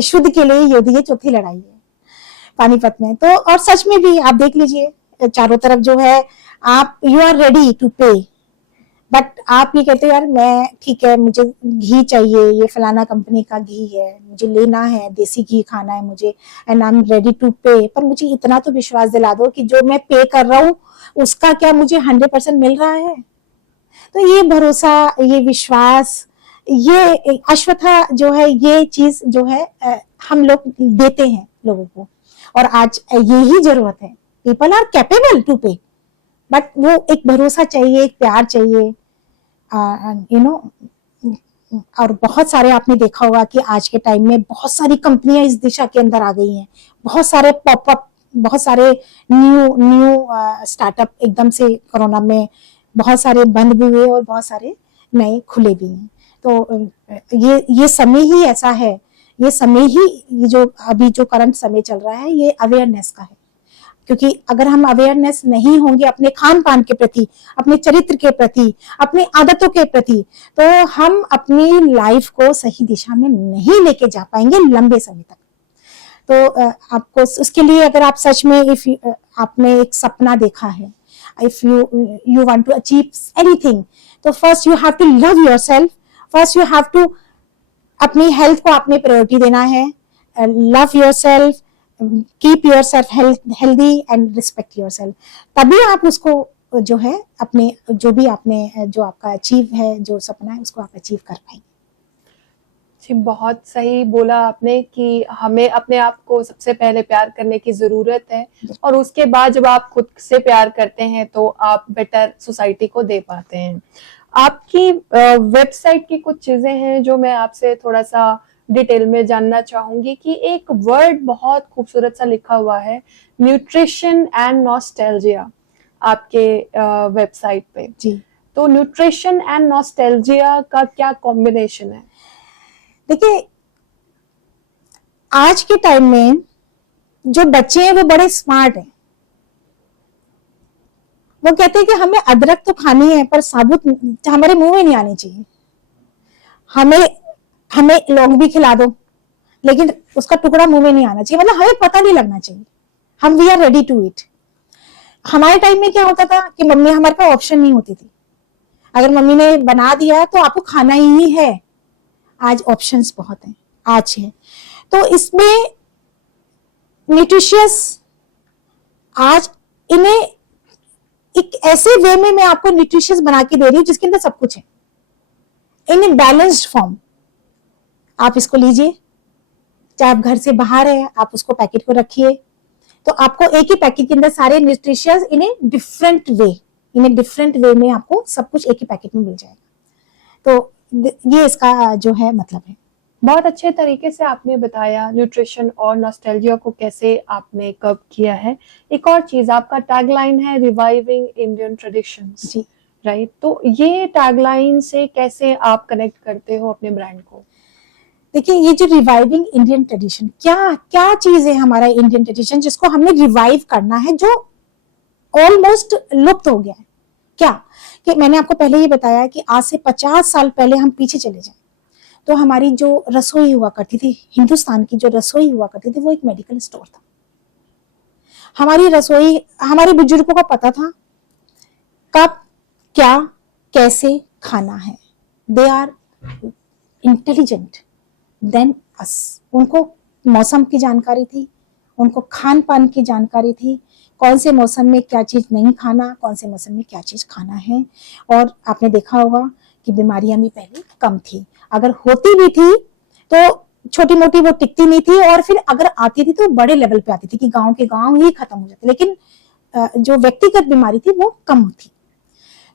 शुद्ध के लिए युद्ध, ये 4थी लड़ाई है पानीपत में। तो और सच में भी आप देख लीजिए, चारों तरफ जो है आप यू आर रेडी टू पे, बट आप ये कहते हो यार मैं ठीक है, मुझे घी चाहिए, ये फलाना कंपनी का घी है, मुझे लेना है, देसी घी खाना है मुझे, and I am ready to pay, पर मुझे इतना तो विश्वास दिला दो कि जो मैं पे कर रहा हूँ उसका क्या मुझे 100% मिल रहा है। तो ये भरोसा, ये विश्वास, ये अश्वत्था जो है, ये चीज जो है हम लोग देते हैं लोगों को, और आज यही जरूरत है। पीपल आर कैपेबल टू पे, बट वो एक भरोसा चाहिए, एक प्यार चाहिए, यू नो। और बहुत सारे आपने देखा होगा कि आज के टाइम में बहुत सारी कंपनियां इस दिशा के अंदर आ गई हैं, बहुत सारे पॉपअप, बहुत सारे न्यू स्टार्टअप एकदम से कोरोना में बहुत सारे बंद भी हुए और बहुत सारे नए खुले भी हैं। तो ये समय ही ऐसा है, ये समय ही, ये जो अभी जो करंट समय चल रहा है ये अवेयरनेस का है, क्योंकि अगर हम अवेयरनेस नहीं होंगे अपने खान पान के प्रति, अपने चरित्र के प्रति, अपनी आदतों के प्रति, तो हम अपनी लाइफ को सही दिशा में नहीं लेके जा पाएंगे लंबे समय तक। तो आपको उसके लिए, अगर आप सच में आपने एक सपना देखा है, if you want to achieve anything, तो first you have to love yourself, first you have to अपनी हेल्थ को आपने प्रायोरिटी देना है, love yourself, keep yourself healthy and respect yourself, तभी आप उसको जो है अपने जो भी आपने जो आपका अचीव है, जो सपना है, उसको आप अचीव कर पाएंगे। जी, बहुत सही बोला आपने कि हमें अपने आप को सबसे पहले प्यार करने की जरूरत है, और उसके बाद जब आप खुद से प्यार करते हैं तो आप बेटर सोसाइटी को दे पाते हैं। आपकी वेबसाइट की कुछ चीजें हैं जो मैं आपसे थोड़ा सा डिटेल में जानना चाहूंगी कि एक वर्ड बहुत खूबसूरत सा लिखा हुआ है, न्यूट्रिशन एंड नॉस्टैल्जिया, आपके वेबसाइट पे। जी, तो न्यूट्रिशन एंड नॉस्टैल्जिया का क्या कॉम्बिनेशन है? देखिए आज के टाइम में जो बच्चे हैं वो बड़े स्मार्ट हैं, वो कहते हैं कि हमें अदरक तो खानी है पर साबुत हमारे मुंह में नहीं आनी चाहिए, हमें लौंग भी खिला दो लेकिन उसका टुकड़ा मुंह में नहीं आना चाहिए, मतलब हमें पता नहीं लगना चाहिए, हम we are ready to eat. हमारे टाइम में क्या होता था कि मम्मी, हमारे पास ऑप्शन नहीं होती थी, अगर मम्मी ने बना दिया तो आपको खाना ही है। आज ऑप्शंस बहुत हैं, आज है, तो इसमें न्यूट्रिशियस, आज इन्हें एक ऐसे वे में मैं आपको न्यूट्रिशियस बना के दे रही हूँ जिसके अंदर सब कुछ है, इन ए बैलेंस्ड फॉर्म। आप इसको लीजिए, चाहे आप घर से बाहर है, आप उसको पैकेट को रखिए, तो आपको एक ही पैकेट के अंदर सारे nutritious in a different way में आपको सब कुछ एक ही पैकेट में मिल जाएगा। तो ये इसका जो है मतलब है। बहुत अच्छे तरीके से आपने बताया न्यूट्रिशन और नॉस्टैल्जिया को कैसे आपने कब किया है। एक और चीज, आपका टैगलाइन है रिवाइविंग इंडियन ट्रेडिशंस, जी, राइट? तो ये टैगलाइन से कैसे आप कनेक्ट करते हो अपने ब्रांड को? देखिए ये जो रिवाइविंग इंडियन ट्रेडिशन, क्या चीज है हमारा इंडियन ट्रेडिशन जिसको हमने रिवाइव करना है, जो ऑलमोस्ट लुप्त हो गया है। क्या कि मैंने आपको पहले ये बताया कि आज से 50 साल पहले हम पीछे चले जाएं तो हमारी जो रसोई हुआ करती थी, हिंदुस्तान की जो रसोई हुआ करती थी, वो एक मेडिकल स्टोर था। हमारी रसोई, हमारे बुजुर्गों को पता था कब क्या कैसे खाना है, they are intelligent than us. उनको मौसम की जानकारी थी, उनको खान पान की जानकारी थी, कौन से मौसम में क्या चीज नहीं खाना, कौन से मौसम में क्या चीज खाना है। और आपने देखा होगा कि बीमारियां भी पहले कम थी, अगर होती भी थी तो छोटी मोटी वो टिकती नहीं थी, और फिर अगर आती थी तो बड़े लेवल पे आती थी कि गांव के गांव ही खत्म हो जाते, लेकिन जो व्यक्तिगत बीमारी थी वो कम थी।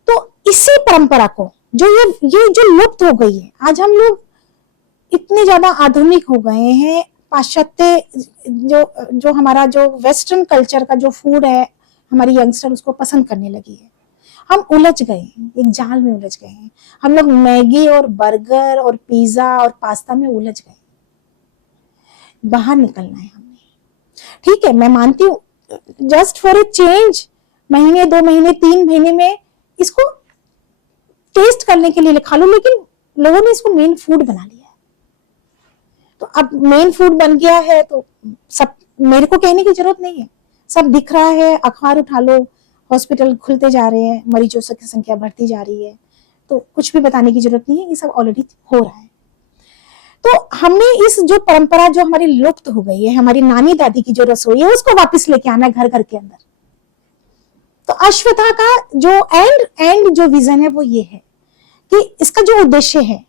तो इसी परंपरा को जो ये जो लुप्त हो गई है, आज हम लोग इतने ज्यादा आधुनिक हो गए हैं, पाश्चात्य जो हमारा जो वेस्टर्न कल्चर का जो फूड है, हमारी यंगस्टर उसको पसंद करने लगी है। हम उलझ गए हैं, एक जाल में उलझ गए हैं, हम लोग मैगी और बर्गर और पिज्जा और पास्ता में उलझ गए। बाहर निकलना है हमने, ठीक है, मैं मानती हूँ जस्ट फॉर ए चेंज, महीने 2 महीने 3 महीने में इसको टेस्ट करने के लिए खा लो, लेकिन लोगों ने इसको मेन फूड बना लिया है। तो अब मेन फूड बन गया है तो सब, मेरे को कहने की जरूरत नहीं है, सब दिख रहा है, अखबार उठा लो, हॉस्पिटल खुलते जा रहे हैं, मरीजों की संख्या बढ़ती जा रही है, तो कुछ भी बताने की जरूरत नहीं है, ये सब ऑलरेडी हो रहा है। तो हमने इस जो परंपरा जो हमारी लुप्त हो गई है, हमारी नानी दादी की जो रसोई है, उसको वापस लेके आना घर घर के अंदर। तो अश्वत्था का जो एंड जो विजन है वो ये है कि इसका जो उद्देश्य है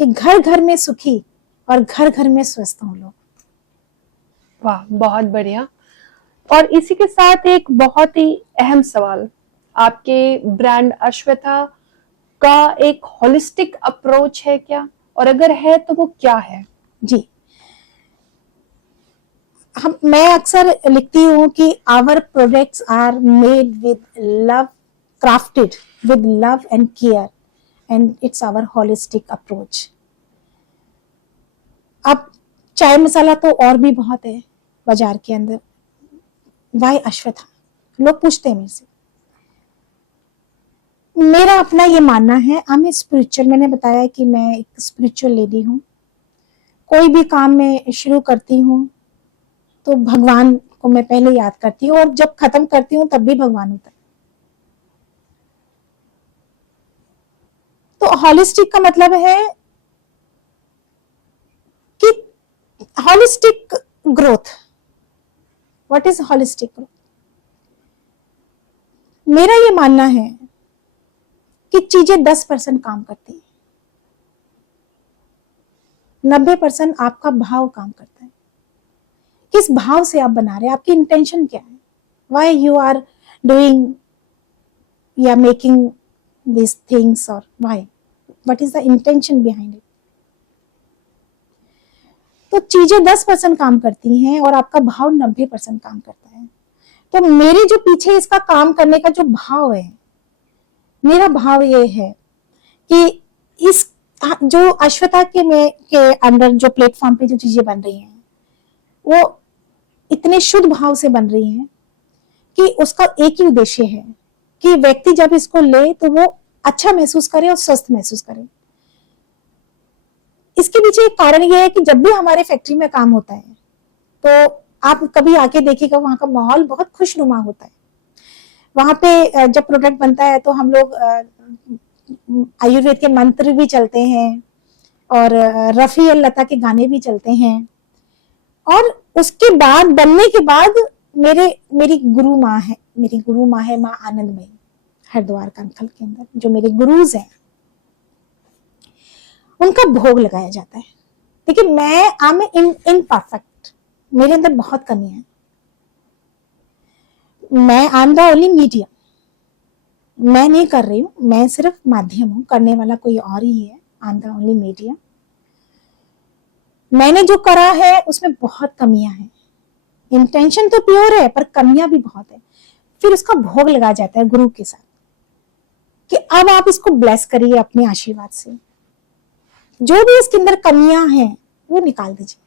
कि घर घर में सुखी और घर घर में स्वस्थ हों लोग। वाह, बहुत बढ़िया। और इसी के साथ एक बहुत ही अहम सवाल, आपके ब्रांड अश्वत्था का एक होलिस्टिक अप्रोच है क्या, और अगर है तो वो क्या है? जी, मैं अक्सर लिखती हूँ कि our products are made with love, crafted with love and care, and it's our holistic approach. अब चाय मसाला तो और भी बहुत है बाजार के अंदर, वाई अश्वत्था, लोग पूछते हैं मेरे से। मेरा अपना ये मानना है, आई एम स्पिरिचुअल, मैंने बताया कि मैं एक स्पिरिचुअल लेडी हूँ। कोई भी काम मैं शुरू करती हूँ तो भगवान को मैं पहले याद करती हूँ, और जब खत्म करती हूँ तब भी भगवान होता है। तो हॉलिस्टिक का मतलब है कि holistic growth. What is holistic growth? मेरा ये मानना है कि चीजें 10% काम करती हैं, 90% आपका भाव काम करता है। किस भाव से आप बना रहे हैं, आपकी इंटेंशन क्या है, वाई यू आर डूइंग या मेकिंग दिस थिंग्स, और why, what is the intention behind it. तो चीजें 10% काम करती हैं और आपका भाव 90% काम करता है। तो मेरे जो पीछे इसका काम करने का जो भाव है, मेरा भाव ये है कि इस जो अश्वत्था के अंदर जो प्लेटफॉर्म पे जो चीजें बन रही हैं वो इतने शुद्ध भाव से बन रही हैं कि उसका एक ही उद्देश्य है कि व्यक्ति जब इसको ले तो वो अच्छा महसूस करे और स्वस्थ महसूस करे। इसके पीछे एक कारण यह है कि जब भी हमारे फैक्ट्री में काम होता है तो आप कभी आके देखिएगा, वहां का माहौल बहुत खुशनुमा होता है। वहां पे जब प्रोडक्ट बनता है तो हम लोग आयुर्वेद के मंत्र भी चलते हैं और रफी और लता के गाने भी चलते हैं। और उसके बाद बनने के बाद मेरी गुरु माँ है माँ आनंदमयी, हरिद्वार कांखल के अंदर जो मेरे गुरुज हैं, उनका भोग लगाया जाता है। देखिए, मैं आई एम इनपरफेक्ट, मेरे अंदर बहुत कमियां हैं, मैं I am the only medium, मैं नहीं कर रही हूँ, मैं सिर्फ माध्यम हूँ, करने वाला कोई और ही है। I am the only medium. मैंने जो करा है उसमें बहुत कमियां हैं, इंटेंशन तो प्योर है पर कमियां भी बहुत है। फिर उसका भोग लगाया जाता है गुरु के साथ कि अब आप इसको ब्लेस करिए अपने आशीर्वाद से, जो भी इसके अंदर कमियां हैं वो निकाल दीजिए।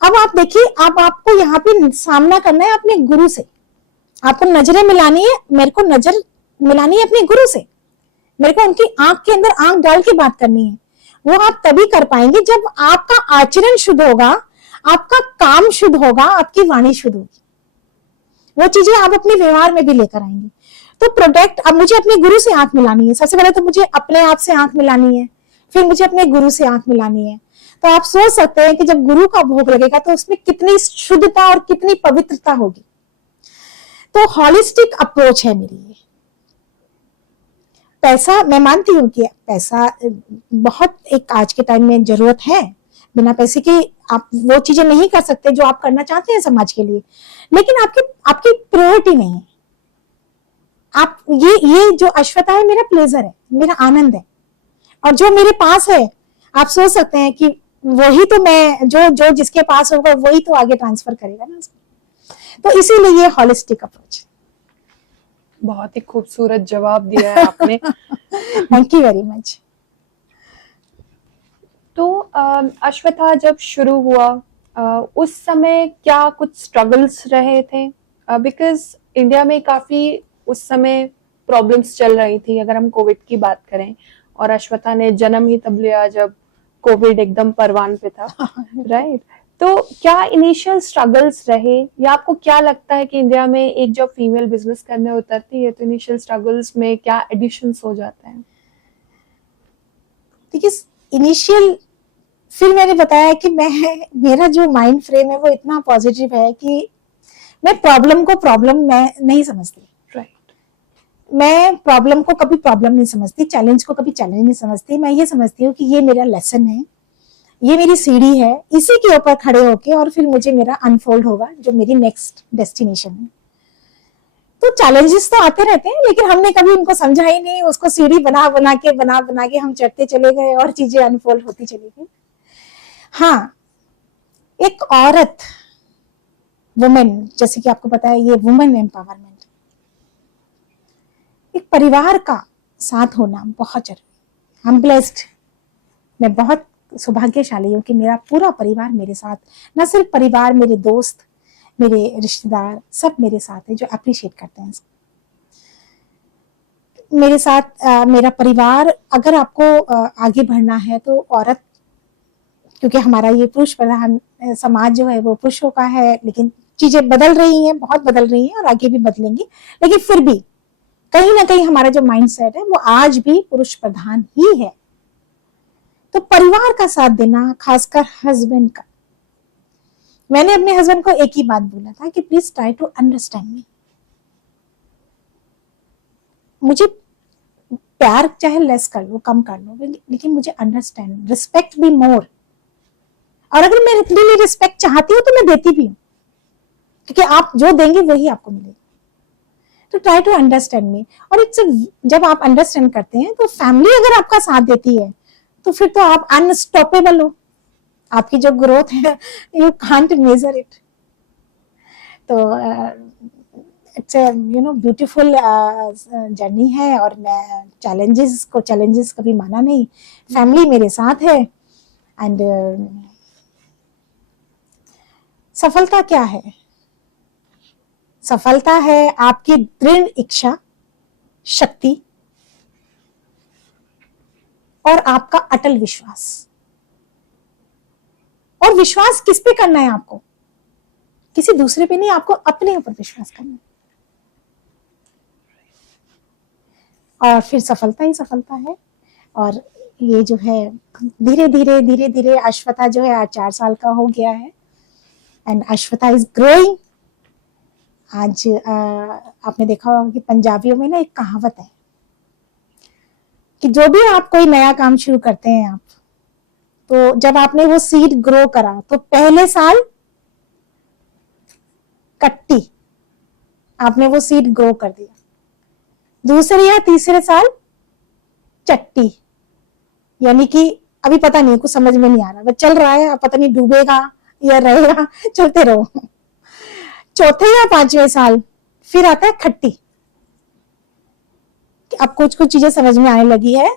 अब आप देखिए, अब आपको यहाँ पे सामना करना है अपने गुरु से, आपको नजरें मिलानी है, मेरे को नजर मिलानी है अपने गुरु से, मेरे को उनकी आंख के अंदर आंख डाल के बात करनी है। वो आप तभी कर पाएंगे जब आपका आचरण शुद्ध होगा, आपका काम शुद्ध होगा, आपकी वाणी शुद्ध होगी। वो चीजें आप अपने व्यवहार में भी लेकर आएंगे। तो प्रोडक्ट, अब मुझे अपने गुरु से आंख मिलानी है, सबसे पहले तो मुझे अपने आप से आंख मिलानी है, फिर मुझे अपने गुरु से आंख मिलानी है। तो आप सोच सकते हैं कि जब गुरु का भोग लगेगा तो उसमें कितनी शुद्धता और कितनी पवित्रता होगी। तो हॉलिस्टिक अप्रोच है मेरी ये। पैसा, मैं मानती हूँ कि पैसा बहुत एक आज के टाइम में जरूरत है, बिना पैसे के आप वो चीजें नहीं कर सकते जो आप करना चाहते हैं समाज के लिए, लेकिन आपकी प्रायोरिटी नहीं है। आप ये जो अश्वत्था है मेरा प्लेजर है, मेरा आनंद है, और जो मेरे पास है आप सोच सकते हैं कि वही तो मैं जो जिसके पास होगा वही तो आगे ट्रांसफर करेगा ना उसको। तो इसीलिए ये हॉलिस्टिक अप्रोच। बहुत ही खूबसूरत जवाब दिया है आपने। Thank you very much. तो अश्वत्था जब शुरू हुआ उस समय क्या कुछ स्ट्रगल्स रहे थे? बिकॉज इंडिया में काफी उस समय प्रॉब्लम्स चल रही थी, अगर हम कोविड की बात करें, और अश्वत्था ने जन्म ही तब लिया जब कोविड एकदम परवान पे था, राइट? तो क्या इनिशियल स्ट्रगल्स रहे, या आपको क्या लगता है कि इंडिया में एक जब फीमेल बिजनेस करने उतरती है तो इनिशियल स्ट्रगल्स में क्या एडिशंस हो जाते हैं? देखिए, इनिशियल, फिर मैंने बताया कि मेरा जो माइंड फ्रेम है वो इतना पॉजिटिव है कि मैं प्रॉब्लम को प्रॉब्लम मैं नहीं समझती। राइट। मैं प्रॉब्लम को कभी प्रॉब्लम नहीं समझती, चैलेंज को कभी चैलेंज नहीं समझती। मैं ये समझती हूँ कि ये मेरा लेसन है, ये मेरी सीढ़ी है, इसी के ऊपर खड़े होके और फिर मुझे मेरा अनफोल्ड होगा जो मेरी नेक्स्ट डेस्टिनेशन है। तो चैलेंजेस तो आते रहते हैं, लेकिन हमने कभी उनको समझा ही नहीं, उसको सीढ़ी बना बना के हम चढ़ते चले गए और चीजें अनफोल्ड होती चली गई। हाँ, एक औरत, वुमेन, जैसे कि आपको पता है ये वुमेन एम्पावरमेंट, एक परिवार का साथ होना बहुत जरूरी। आई एम ब्लेस्ड, मैं बहुत सौभाग्यशाली हूँ कि मेरा पूरा परिवार मेरे साथ, न सिर्फ परिवार, मेरे दोस्त, मेरे रिश्तेदार सब मेरे साथ है जो अप्रिशिएट करते हैं इसको। मेरे साथ मेरा परिवार, अगर आपको आगे बढ़ना है तो औरत, क्योंकि हमारा ये पुरुष प्रधान समाज जो है वो पुरुषों का है, लेकिन चीजें बदल रही हैं, बहुत बदल रही हैं और आगे भी बदलेंगी, लेकिन फिर भी कहीं ना कहीं हमारा जो माइंडसेट है वो आज भी पुरुष प्रधान ही है। तो परिवार का साथ देना, खासकर हस्बैंड का, मैंने अपने हस्बैंड को एक ही बात बोला था कि please try to understand me. मुझे प्यार चाहे लेस कर लो, कम कर लो, लेकिन मुझे अंडरस्टैंड, रिस्पेक्ट बी मोर। और अगर मैं अपने लिए रिस्पेक्ट चाहती हूँ तो मैं देती भी हूँ, क्योंकि आप जो देंगे वही आपको मिलेगा। तो ट्राई टू अंडरस्टैंड मी। और जब आप अंडरस्टैंड करते हैं तो फैमिली अगर आपका साथ देती है तो फिर तो आप अनस्टॉपेबल हो। आपकी जो ग्रोथ है, यू कांट मेजर इट। तो इट्स ब्यूटीफुल जर्नी है, और मैं चैलेंजेस कभी माना नहीं। फैमिली मेरे साथ है। एंड सफलता क्या है? सफलता है आपकी दृढ़ इच्छा शक्ति और आपका अटल विश्वास। और विश्वास किस पे करना है आपको? किसी दूसरे पे नहीं, आपको अपने ऊपर विश्वास करना है। और फिर सफलता ही सफलता है। और ये जो है धीरे धीरे अश्वथा जो है आज 4 साल का हो गया है, एंड अश्वथा इज ग्रोइंग। आज आपने देखा होगा कि पंजाबियों में ना एक कहावत है कि जो भी आप कोई नया काम शुरू करते हैं आप, तो जब आपने वो सीड ग्रो करा तो पहले साल कट्टी, आपने वो सीड ग्रो कर दिया, दूसरे या तीसरे साल चट्टी, यानी कि अभी पता नहीं, कुछ समझ में नहीं आ रहा, वो चल रहा है, पता नहीं डूबेगा या रहेगा, चलते रहो। चौथे या 5वें साल फिर आता है खट्टी, कि अब कुछ चीजें समझ में आने लगी है,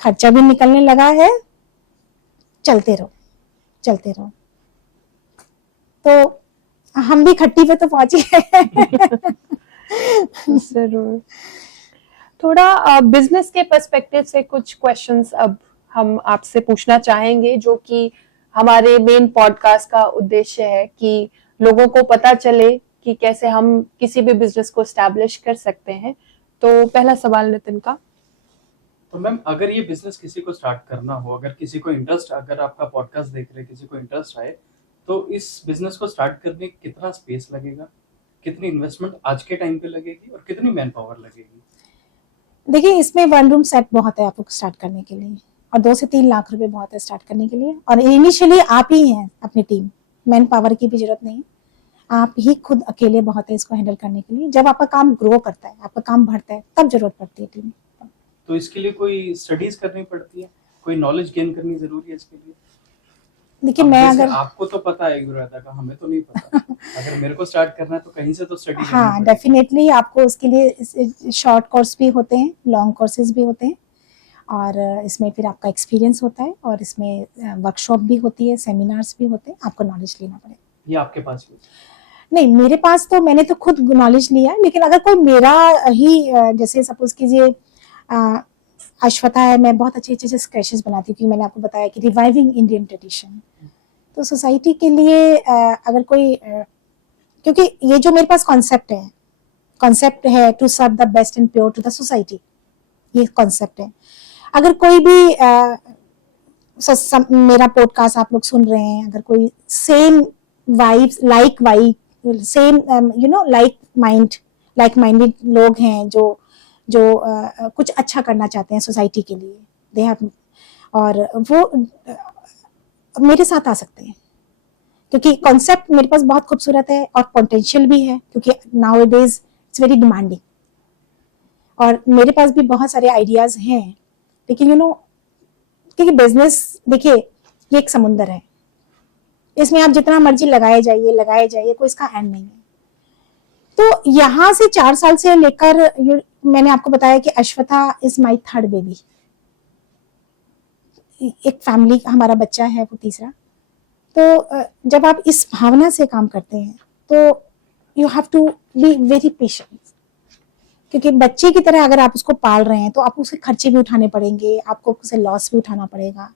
खर्चा भी निकलने लगा है, चलते रहो। तो हम भी खट्टी पे तो पहुंच गए। जरूर। थोड़ा बिजनेस के पर्सपेक्टिव से कुछ क्वेश्चंस अब हम आपसे पूछना चाहेंगे, जो कि हमारे मेन पॉडकास्ट का उद्देश्य है कि लोगों को पता चले कि कैसे हम किसी भी बिजनेस को एस्टैब्लिश कर सकते हैं। तो पहला सवाल नितिन का। तो मैम, अगर ये बिजनेस किसी को स्टार्ट करना हो, अगर किसी को इंटरेस्ट, अगर आपका पॉडकास्ट देख रहे किसी को इंटरेस्ट आए, तो इस बिजनेस को स्टार्ट करने कितना स्पेस लगेगा, कितनी इन्वेस्टमेंट आज के टाइम पे लगेगी और कितनी मैन पावर लगेगी? देखिए, इसमें 1 रूम सेट बहुत है आपको स्टार्ट करने के लिए, और 2 से 3 लाख रुपए बहुत है स्टार्ट करने के लिए। और इनिशियली आप ही हैं अपनी टीम, मैन पावर की भी जरूरत नहीं, आप ही खुद अकेले बहुत है इसको हैंडल करने के लिए। जब आपका काम ग्रो करता है, आपका काम बढ़ता है, तब जरूरत पड़ती है टीम। तो इसके लिए कोई स्टडीज करनी पड़ती है, कोई नॉलेज गेन करनी जरूरी है इसके लिए? देखिए, मैं अगर आपको तो पता है गुरुदादा का, हमें तो नहीं पता। अगर मेरे को स्टार्ट करना है तो कहीं से तो स्टडी हाँ, डेफिनेटली आपको उसके लिए शॉर्ट कोर्स भी होते हैं, लॉन्ग कोर्सेज भी होते हैं, और इसमें फिर आपका एक्सपीरियंस होता है, और इसमें वर्कशॉप भी होती है, सेमिनार्स भी होते हैं, आपको नॉलेज लेना पड़ेगा। ये आपके पास ही? नहीं, मेरे पास तो मैंने तो खुद नॉलेज लिया है, लेकिन अगर कोई मेरा ही जैसे सपोज कीजिए अश्वथा है, मैं बहुत अच्छे अच्छे स्केचेस बनाती हूँ, क्योंकि मैंने आपको बताया कि रिवाइविंग इंडियन ट्रेडिशन, तो सोसाइटी के लिए अगर कोई क्योंकि ये जो मेरे पास कॉन्सेप्ट है to serve the best and pure to the society, ये कॉन्सेप्ट है। अगर कोई भी मेरा पॉडकास्ट आप लोग सुन रहे हैं, अगर कोई same vibes same like minded लोग हैं जो कुछ अच्छा करना चाहते हैं सोसाइटी के लिए, दे हैव, और वो मेरे साथ आ सकते हैं, क्योंकि कॉन्सेप्ट मेरे पास बहुत खूबसूरत है और पोटेंशियल भी है, क्योंकि now it is it's very demanding, और मेरे पास भी बहुत सारे आइडियाज हैं। लेकिन क्योंकि बिजनेस, देखिए, ये एक समुंदर है, इसमें आप जितना मर्जी लगाए जाइए, कोई इसका एंड नहीं है। तो यहाँ से 4 साल से लेकर मैंने आपको बताया कि Ashwatha is my 3rd baby, एक फैमिली हमारा बच्चा है, वो 3रा। तो जब आप इस भावना से काम करते हैं तो you have to be very patient, क्योंकि बच्चे की तरह अगर आप उसको पाल रहे हैं तो आपको उसके खर्चे भी उठाने पड़ेंगे, आपको उसे लॉस भी उठाना पड़ेगा।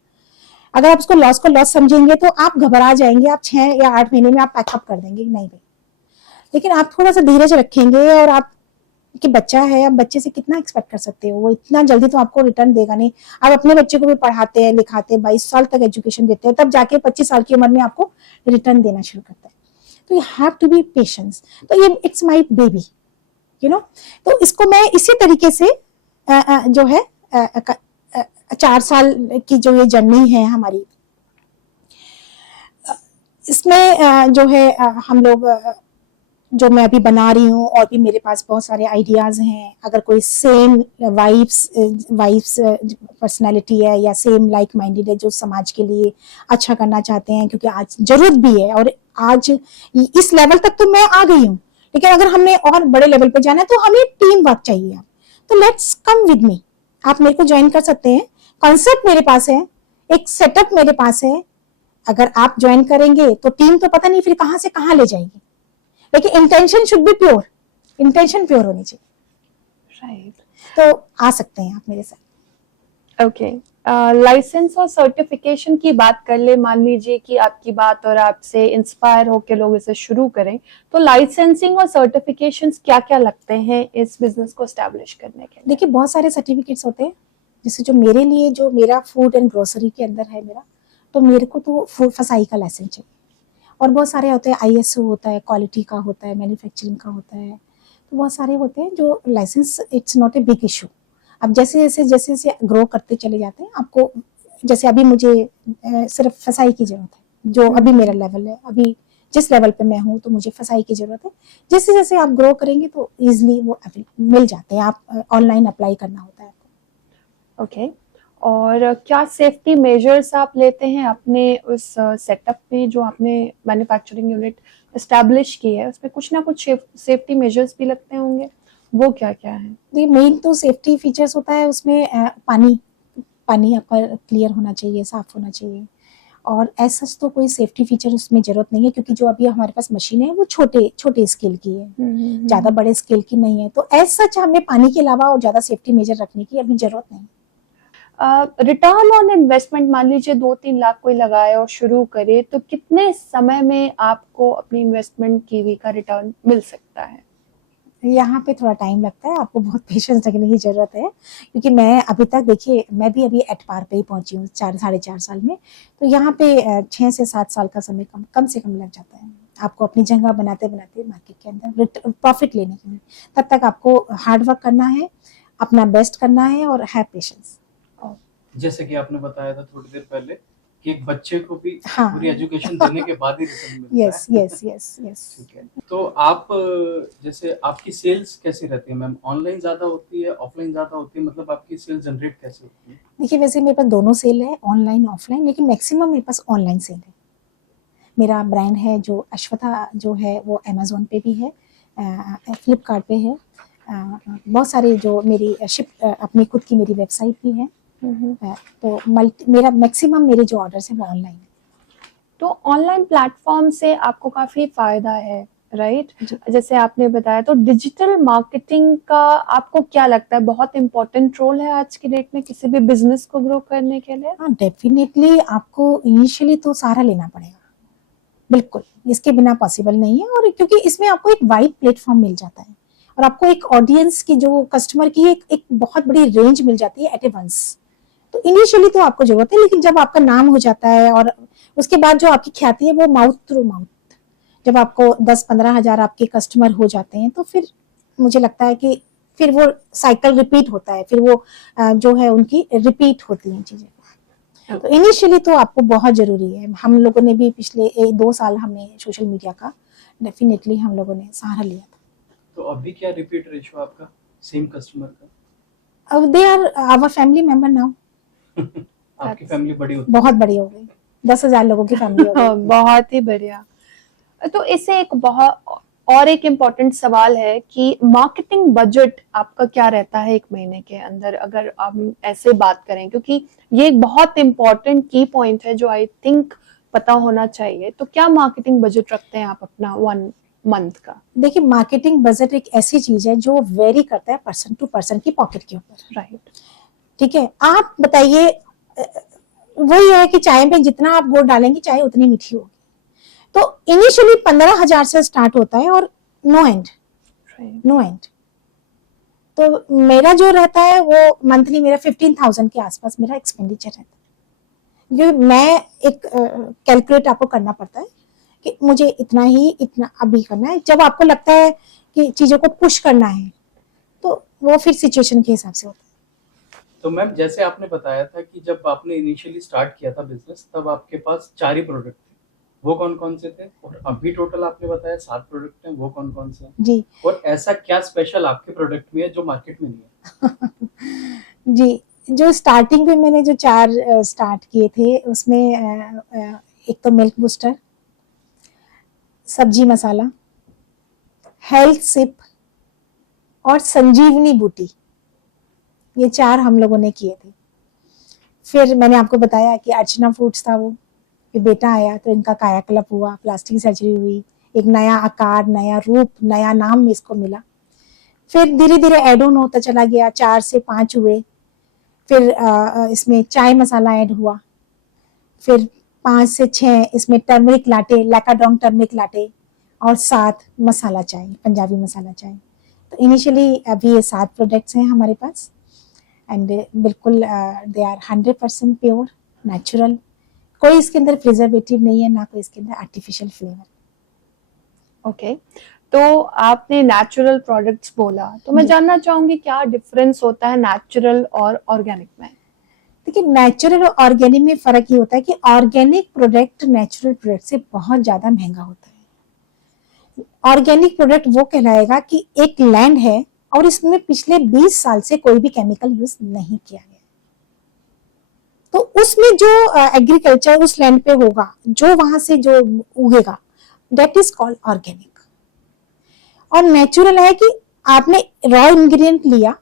अगर आप उसको लॉस समझेंगे तो आप घबरा जाएंगे, आप 6 या 8 महीने में आप पैकअप कर देंगे, नहीं भाई। लेकिन आप थोड़ा सा धीरज रखेंगे, और आप कि बच्चा है, आप बच्चे से कितना एक्सपेक्ट कर सकते हो, वो इतना जल्दी तो आपको रिटर्न देगा नहीं। आप अपने बच्चे को भी पढ़ाते हैं, लिखाते हैं, 22 साल तक एजुकेशन देते हैं, तब जाके 25 साल की उम्र में आपको रिटर्न देना शुरू करता है। तो you have to be patience. तो ये इट्स माई बेबी, तो इसको मैं इसी तरीके से जो है 4 साल की जो ये जर्नी है हमारी, इसमें जो है हम लोग जो मैं अभी बना रही हूँ, और भी मेरे पास बहुत सारे आइडियाज हैं। अगर कोई सेम वाइब्स पर्सनालिटी है या सेम लाइक माइंडेड है जो समाज के लिए अच्छा करना चाहते हैं, क्योंकि आज जरूरत भी है, और आज इस लेवल तक तो मैं आ गई हूँ, लेकिन अगर हमने और बड़े लेवल पे जाना है तो हमें टीम वर्क चाहिए। तो लेट्स कम विद मी, आप मेरे को ज्वाइन कर सकते हैं। कॉन्सेप्ट मेरे पास है, एक सेटअप मेरे पास है। अगर आप ज्वाइन करेंगे तो टीम तो पता नहीं फिर कहां से कहां ले जाएगी, लेकिन intention should be pure, intention pure होनी चाहिए। राइट, तो आ सकते हैं आप मेरे साथ। ओके। लाइसेंस और सर्टिफिकेशन की बात कर ले, मान लीजिए कि आपकी बात और आपसे इंस्पायर होकर लोग इसे शुरू करें, तो लाइसेंसिंग और सर्टिफिकेशंस क्या क्या लगते हैं इस बिजनेस को एस्टैब्लिश करने के लिए? देखिए, बहुत सारे सर्टिफिकेट्स होते हैं, जैसे जो मेरे लिए, जो मेरा फूड एंड ग्रोसरी के अंदर है मेरा, तो मेरे को तो फूड फसाई का लाइसेंस चाहिए, और बहुत सारे होते हैं, ISO होता है, क्वालिटी का होता है, मैन्युफैक्चरिंग का होता है, तो बहुत सारे होते हैं जो license, it's not a big issue. अब जैसे जैसे ग्रो करते चले जाते हैं, आपको जैसे अभी मुझे सिर्फ फसाई की जरूरत है, जो अभी मेरा लेवल है, अभी जिस लेवल पे मैं हूँ, तो मुझे फसाई की जरूरत है। जैसे जैसे आप ग्रो करेंगे तो इजिली वो मिल जाते हैं, आप ऑनलाइन अप्लाई करना होता है। ओके, और क्या सेफ्टी मेजर्स आप लेते हैं अपने उस सेटअप में, जो आपने मैन्युफैक्चरिंग यूनिट एस्टैब्लिश की है, उसमें कुछ ना कुछ सेफ्टी मेजर्स भी लगते होंगे, वो क्या क्या है? ये मेन तो सेफ्टी फीचर्स होता है उसमें, पानी आपका क्लियर होना चाहिए, साफ होना चाहिए, और ऐसा तो कोई सेफ्टी फीचर उसमें जरूरत नहीं है, क्योंकि जो अभी हमारे पास मशीन है वो छोटे स्केल की है, ज्यादा बड़े स्केल की नहीं है। तो ऐसा हमें पानी के अलावा और ज्यादा सेफ्टी मेजर रखने की अभी जरूरत नहीं। रिटर्न ऑन इन्वेस्टमेंट, मान लीजिए 2-3 लाख कोई लगाए और शुरू करे, तो कितने समय में आपको अपनी इन्वेस्टमेंट की का रिटर्न मिल सकता है? यहाँ पे थोड़ा टाइम लगता है, आपको बहुत पेशेंस रखने की जरूरत है, क्योंकि मैं अभी तक, देखिए, मैं भी अभी एट पार पे ही पहुंची हूँ 4-4.5 साल में, तो यहाँ पे 6 से 7 साल का समय कम से कम लग जाता है आपको अपनी जगह बनाते मार्केट के अंदर प्रॉफिट लेने के लिए। तब तक आपको हार्ड वर्क करना है, अपना बेस्ट करना है, और है पेशेंस। जैसे कि आपने बताया था थोड़ी देर पहले कि एक बच्चे को भी हाँ। पूरी एजुकेशन देने के बाद ही रिटर्न मिलता यस है। यस। ठीक है, तो आप जैसे आपकी सेल्स कैसी रहती है मैम? ऑनलाइन ज्यादा होती है, ऑफलाइन ज्यादा होती है? मतलब आपकी सेल जनरेट कैसे होती है? देखिए, वैसे मेरे पास दोनों सेल है, ऑनलाइन ऑफलाइन, लेकिन मैक्सिमम मेरे पास ऑनलाइन सेल है। मेरा ब्रांड है जो अश्वथा जो है वो Amazon पे भी है, फ्लिपकार्ट पे है, बहुत सारे जो मेरी अपनी खुद की मेरी वेबसाइट भी है। तो मेरा मैक्सिमम मेरे जो ऑर्डर्स हैं वो ऑनलाइन है। तो ऑनलाइन प्लेटफॉर्म से आपको काफी फायदा है, राइट? जैसे आपने बताया, तो डिजिटल मार्केटिंग का आपको क्या लगता है, बहुत इंपॉर्टेंट रोल है आज की डेट में किसी भी बिजनेस को ग्रो करने के लिए? हाँ, डेफिनेटली आपको इनिशियली तो सहारा लेना पड़ेगा, बिल्कुल इसके बिना पॉसिबल नहीं है। और क्योंकि इसमें आपको एक वाइड प्लेटफॉर्म मिल जाता है और आपको एक ऑडियंस की जो कस्टमर की एक बहुत बड़ी रेंज मिल जाती है एट ए वंस। तो इनिशियली तो आपको जरूरत है, लेकिन जब आपका नाम हो जाता है और उसके बाद जो आपकी ख्याति है वो माउथ थ्रू माउथ, जब आपको 10-15 हजार आपके कस्टमर हो जाते हैं तो फिर मुझे लगता है कि फिर वो साइकिल रिपीट होता है, फिर वो जो है उनकी रिपीट होती हैं चीजें। तो इनिशियली तो आपको बहुत जरूरी है। हम लोगों ने भी पिछले 1-2 साल हमने सोशल मीडिया का डेफिनेटली हम लोगों ने सहारा लिया था। तो अभी क्या रिपीट रेशियो आपका सेम कस्टमर का? अब they are our family member now. आपकी फैमिली बड़ी होती बहुत बड़ी हो गई, 10,000 लोगों की फैमिली हो गई। बहुत ही बढ़िया। तो इससे एक बहुत और एक इम्पोर्टेंट सवाल है कि मार्केटिंग बजट आपका क्या रहता है एक महीने के अंदर, अगर हम ऐसे बात करें, क्योंकि ये एक बहुत इम्पोर्टेंट की पॉइंट है जो आई थिंक पता होना चाहिए। तो क्या मार्केटिंग बजट रखते हैं आप अपना 1 मंथ का? देखिए, मार्केटिंग बजट एक ऐसी चीज है जो वेरी करता है पर्सन टू पर्सन की पॉकेट के ऊपर। राइट, ठीक है, आप बताइए, वही है कि चाय में जितना आप गुड़ डालेंगे चाय उतनी मीठी होगी। तो इनिशियली 15,000 से स्टार्ट होता है और नो एंड, नो एंड। तो मेरा जो रहता है वो मंथली मेरा 15,000 के आसपास मेरा एक्सपेंडिचर रहता है। जो मैं एक कैलकुलेट आपको करना पड़ता है कि मुझे इतना अभी करना है। जब आपको लगता है कि चीजों को पुश करना है तो वो फिर सिचुएशन के हिसाब से होता है। तो मैम, जैसे आपने बताया था कि जब आपने इनिशियली स्टार्ट किया था बिजनेस, तब आपके पास 4 ही प्रोडक्ट थे, वो कौन कौन से थे? और अभी टोटल आपने बताया 7 प्रोडक्ट हैं, वो कौन कौन से हैं? जी और ऐसा क्या स्पेशल आपके प्रोडक्ट में है जो मार्केट में नहीं है? जी, जो स्टार्टिंग में मैंने जो 4 स्टार्ट किए थे उसमें एक तो मिल्क बूस्टर, सब्जी मसाला, हेल्थ सिप और संजीवनी बूटी, ये 4 हम लोगों ने किए थे। फिर मैंने आपको बताया कि अर्चना फूड्स था, वो फिर बेटा आया तो इनका कायाकल्प हुआ, प्लास्टिक सर्जरी हुई, एक नया आकार, नया रूप, नया नाम इसको मिला। फिर धीरे धीरे एड ऑन होता चला गया, 4 से 5 हुए। फिर इसमें चाय मसाला ऐड हुआ। फिर 5 से 6 इसमें टर्मरिक लाटे, लैकाडोंग टर्मरिक लाटे, और 7 मसाला चाय, पंजाबी मसाला चाय। तो इनिशियली अभी ये 7 प्रोडक्ट्स हैं हमारे पास एंड बिल्कुल दे आर 100% प्योर नेचुरल। कोई इसके अंदर प्रिजर्वेटिव नहीं है, ना कोई इसके अंदर आर्टिफिशियल फ्लेवर। ओके। तो आपने नेचुरल प्रोडक्ट्स बोला, तो मैं जानना चाहूंगी क्या डिफरेंस होता है नेचुरल और ऑर्गेनिक में? देखिए, नेचुरल और ऑर्गेनिक में फर्क ये होता है कि ऑर्गेनिक प्रोडक्ट नेचुरल प्रोडक्ट से बहुत ज्यादा महंगा होता है। ऑर्गेनिक प्रोडक्ट वो कहलाएगा कि एक लैंड है और इसमें पिछले 20 साल से कोई भी केमिकल यूज नहीं किया गया, तो उसमें जो एग्रीकल्चर उस लैंड पे होगा, जो वहां से जो उगेगा, दैट इज कॉल्ड ऑर्गेनिक। और नेचुरल है कि आपने रॉ इंग्रेडिएंट लिया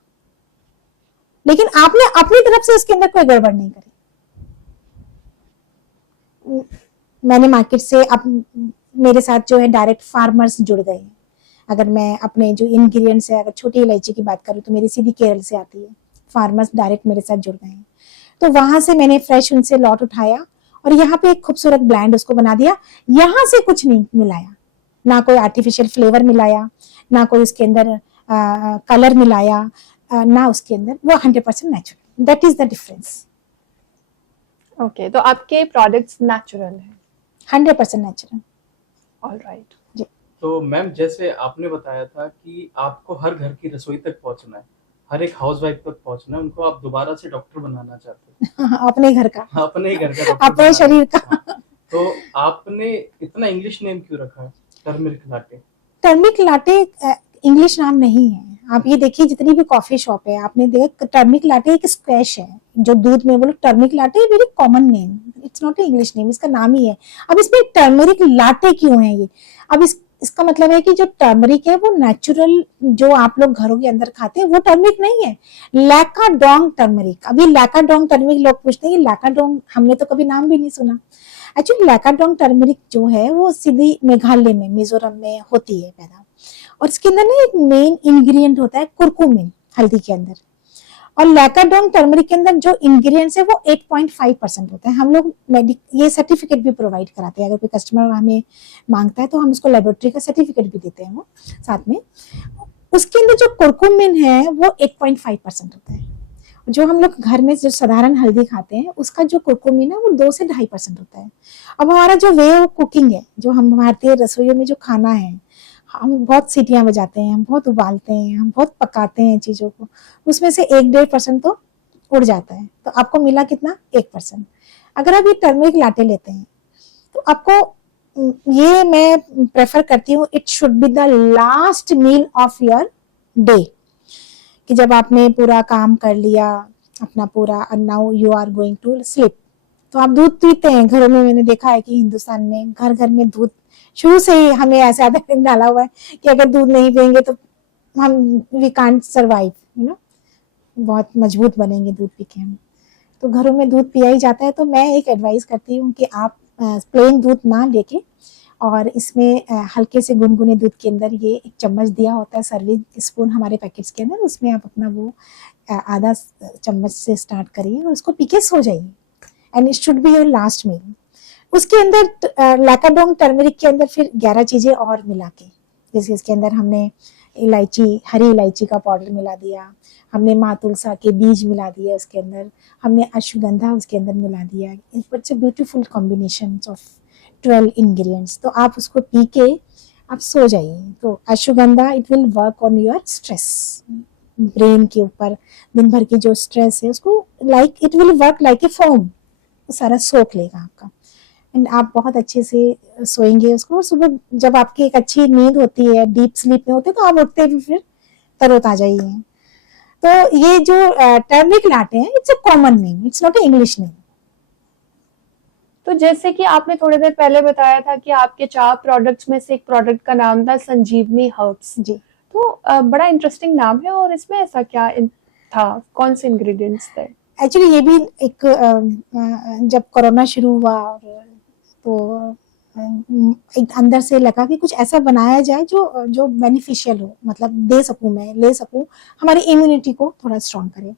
लेकिन आपने अपनी तरफ से इसके अंदर कोई गड़बड़ नहीं करी। मैंने मार्केट से मेरे साथ जो है डायरेक्ट फार्मर्स जुड़ गए हैं। अगर मैं अपने जो इंग्रेडिएंट्स है, अगर छोटी इलायची की बात करूं तो मेरी सीधी केरल से आती है। फार्मर्स डायरेक्ट मेरे साथ जुड़ गए हैं, तो वहां से मैंने फ्रेश उनसे लॉट उठाया और यहाँ पे एक खूबसूरत ब्रांड उसको बना दिया। यहाँ से कुछ नहीं मिलाया, ना कोई आर्टिफिशियल फ्लेवर मिलाया, ना कोई उसके अंदर कलर मिलाया, ना उसके अंदर, वो 100% natural. That is the difference. Okay, तो आपके प्रोडक्ट्स नेचुरल हैं? 100% नेचुरल। ऑलराइट। जी। तो मैम, जैसे आपने बताया था कि आपको हर घर की रसोई तक पहुंचना है, हर एक हाउसवाइफ तक पहुंचना है, उनको आप दोबारा से डॉक्टर बनाना चाहते हैं। अपने घर का, अपने ही घर का डॉक्टर अपने शरीर का। हाँ। तो आपने इतना इंग्लिश नेम क्यों रखा है, turmeric latte? Turmeric latte English नाम नहीं है। आप ये देखिए, जितनी भी कॉफी शॉप है आपने देखा, टर्मिक लाटे एक स्क्वैश है जो दूध में, बोलो turmeric latte very common name, it's not A English name, इसका नाम ही है। अब इसमें टर्मरिक लाटे क्यों है ये? अब इसका मतलब है कि जो टर्मरिक है वो नेचुरल, जो आप लोग घरों के अंदर खाते हैं वो टर्मरिक नहीं है, लैकाडोंग टर्मरिक। अभी लैकाडोंग टर्मरिक लोग पूछते हैं, लैकाडोंग हमने तो कभी नाम भी नहीं सुना। एक्चुअली लैकाडोंग टर्मरिक जो है वो सीधी मेघालय में, मिजोरम में होती है पैदा, और इसके अंदर ना एक मेन इंग्रेडिएंट होता है कुरकुमिन, हल्दी के अंदर। और लैकाडोंग टर्मरिक के अंदर जो इंग्रेडिएंट्स है वो 8.5% होते हैं। हम लोग ये सर्टिफिकेट भी प्रोवाइड कराते हैं, अगर कोई कस्टमर हमें मांगता है तो हम उसको लेबोरेटरी का सर्टिफिकेट भी देते हैं वो साथ में। उसके अंदर जो कुरकुमिन है वो 8.5% होता है। जो हम लोग घर में जो साधारण हल्दी खाते हैं उसका जो कुरकुमिन है वो 2 से 2.5% होता है। अब हमारा जो वे ऑफ कुकिंग है, जो हम भारतीय रसोइयों में जो खाना है, हम बहुत सीटियां बजाते हैं, हम बहुत उबालते हैं, हम बहुत पकाते हैं चीजों को, उसमें से 1-1.5% तो उड़ जाता है। तो आपको मिला कितना? 1%। अगर आप ये टर्मरिक लाटे लेते हैं तो आपको ये मैं प्रेफर करती हूँ, it should be the last meal of your day, कि जब आपने पूरा काम कर लिया अपना पूरा and now you are going to sleep, तो आप दूध पीते हैं घरों में। मैंने देखा है कि हिंदुस्तान में घर घर में दूध शुरू से ही हमें ऐसे आदत डाला हुआ है कि अगर दूध नहीं पियेंगे तो हम we can't survive, you know, बहुत मजबूत बनेंगे दूध पी के हम। तो घरों में दूध पिया ही जाता है। तो मैं एक एडवाइस करती हूँ कि आप प्लेन दूध ना लेके, और इसमें हल्के से गुनगुने दूध के अंदर ये एक चम्मच दिया होता है, सर्विंग स्पून हमारे पैकेट्स के अंदर, उसमें आप अपना वो आधा चम्मच से स्टार्ट करिए और उसको पी के सो जाइए, and it should be your last meal. उसके अंदर लैकाडोंग टर्मरिक के अंदर फिर 11 चीजें और मिला के, जैसे इसके अंदर हमने इलायची, हरी इलायची का पाउडर मिला दिया, हमने मातुलसा के बीज मिला दिए उसके अंदर, हमने अश्वगंधा उसके अंदर मिला दिया। It's a beautiful combination of 12 ingredients. तो आप उसको पी के आप सो जाइए। तो ashwagandha it will work on your stress, brain के ऊपर दिन भर की जो स्ट्रेस है उसको like it will work like a foam, सारा सोख लेगा आपका, एंड आप बहुत अच्छे से सोएंगे उसको। और सुबह जब आपकी एक अच्छी नींद होती है, डीप स्लीप में होते हैं, तो आप उठते भी फिर तरोताजा ही हैं। तो ये जो टर्मरिक लाटे हैं, it's a common name, it's not A English name. तो जैसे कि आपने थोड़ी देर पहले बताया था कि आपके 4 प्रोडक्ट्स में से एक प्रोडक्ट का नाम था संजीवनी हर्ब्स जी, तो बड़ा इंटरेस्टिंग नाम है, और इसमें ऐसा क्या था, कौन से इंग्रेडिएंट्स थे? एक्चुअली ये भी एक जब कोरोना शुरू हुआ और तो एक अंदर से लगा कि कुछ ऐसा बनाया जाए जो जो बेनिफिशियल हो, मतलब दे सकूं, मैं ले सकूं, हमारी इम्यूनिटी को थोड़ा स्ट्रॉन्ग करे।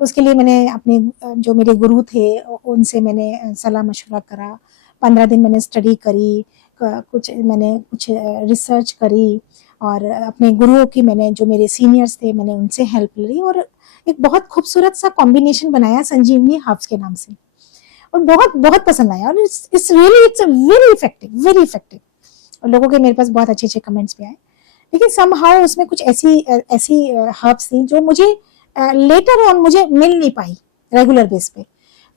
उसके लिए मैंने अपने जो मेरे गुरु थे उनसे मैंने सलाह मशवरा करा, 15 दिन मैंने स्टडी करी, मैंने कुछ रिसर्च करी, और अपने गुरुओं की मैंने, जो मेरे सीनियर्स थे, मैंने उनसे हेल्प ली, और एक बहुत खूबसूरत सा कॉम्बिनेशन बनाया संजीवनी हर्ब्स के नाम से, और बहुत बहुत पसंद आया। और इट्स वेरी इफेक्टिव, और लोगों के मेरे पास बहुत अच्छे अच्छे कमेंट्स भी आए। लेकिन समहाउ उसमें कुछ ऐसी हर्ब्स थी जो मुझे लेटर ऑन मुझे मिल नहीं पाई रेगुलर बेस पे।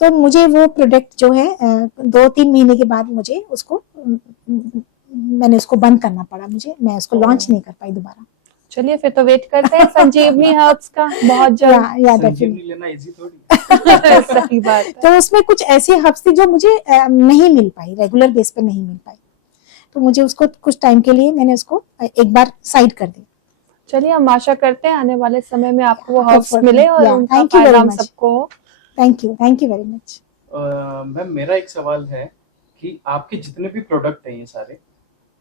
तो मुझे वो प्रोडक्ट जो है 2-3 महीने के बाद मुझे उसको मैंने उसको बंद करना पड़ा, मैं उसको लॉन्च नहीं कर पाई दोबारा। चलिए फिर तो वेट करते हैं संजीवनी हर्ब्स का बहुत जल्द। संजीवनी लेना इजी थोड़ी। सही बात है। तो उसमें कुछ ऐसी हर्ब्स थी जो मुझे नहीं मिल पाई, रेगुलर बेस पे नहीं मिल पाई, तो मुझे उसको कुछ टाइम के लिए मैंने उसको एक बार साइड कर दी। चलिए हम आशा करते हैं आने वाले समय में आपको वो हर्ब्स मिले और उनका थैंक यू फायदा वेरी हम मच। सबको हो। Thank you very much. Ma'am, मेरा एक सवाल है कि आपके जितने भी प्रोडक्ट हैं ये सारे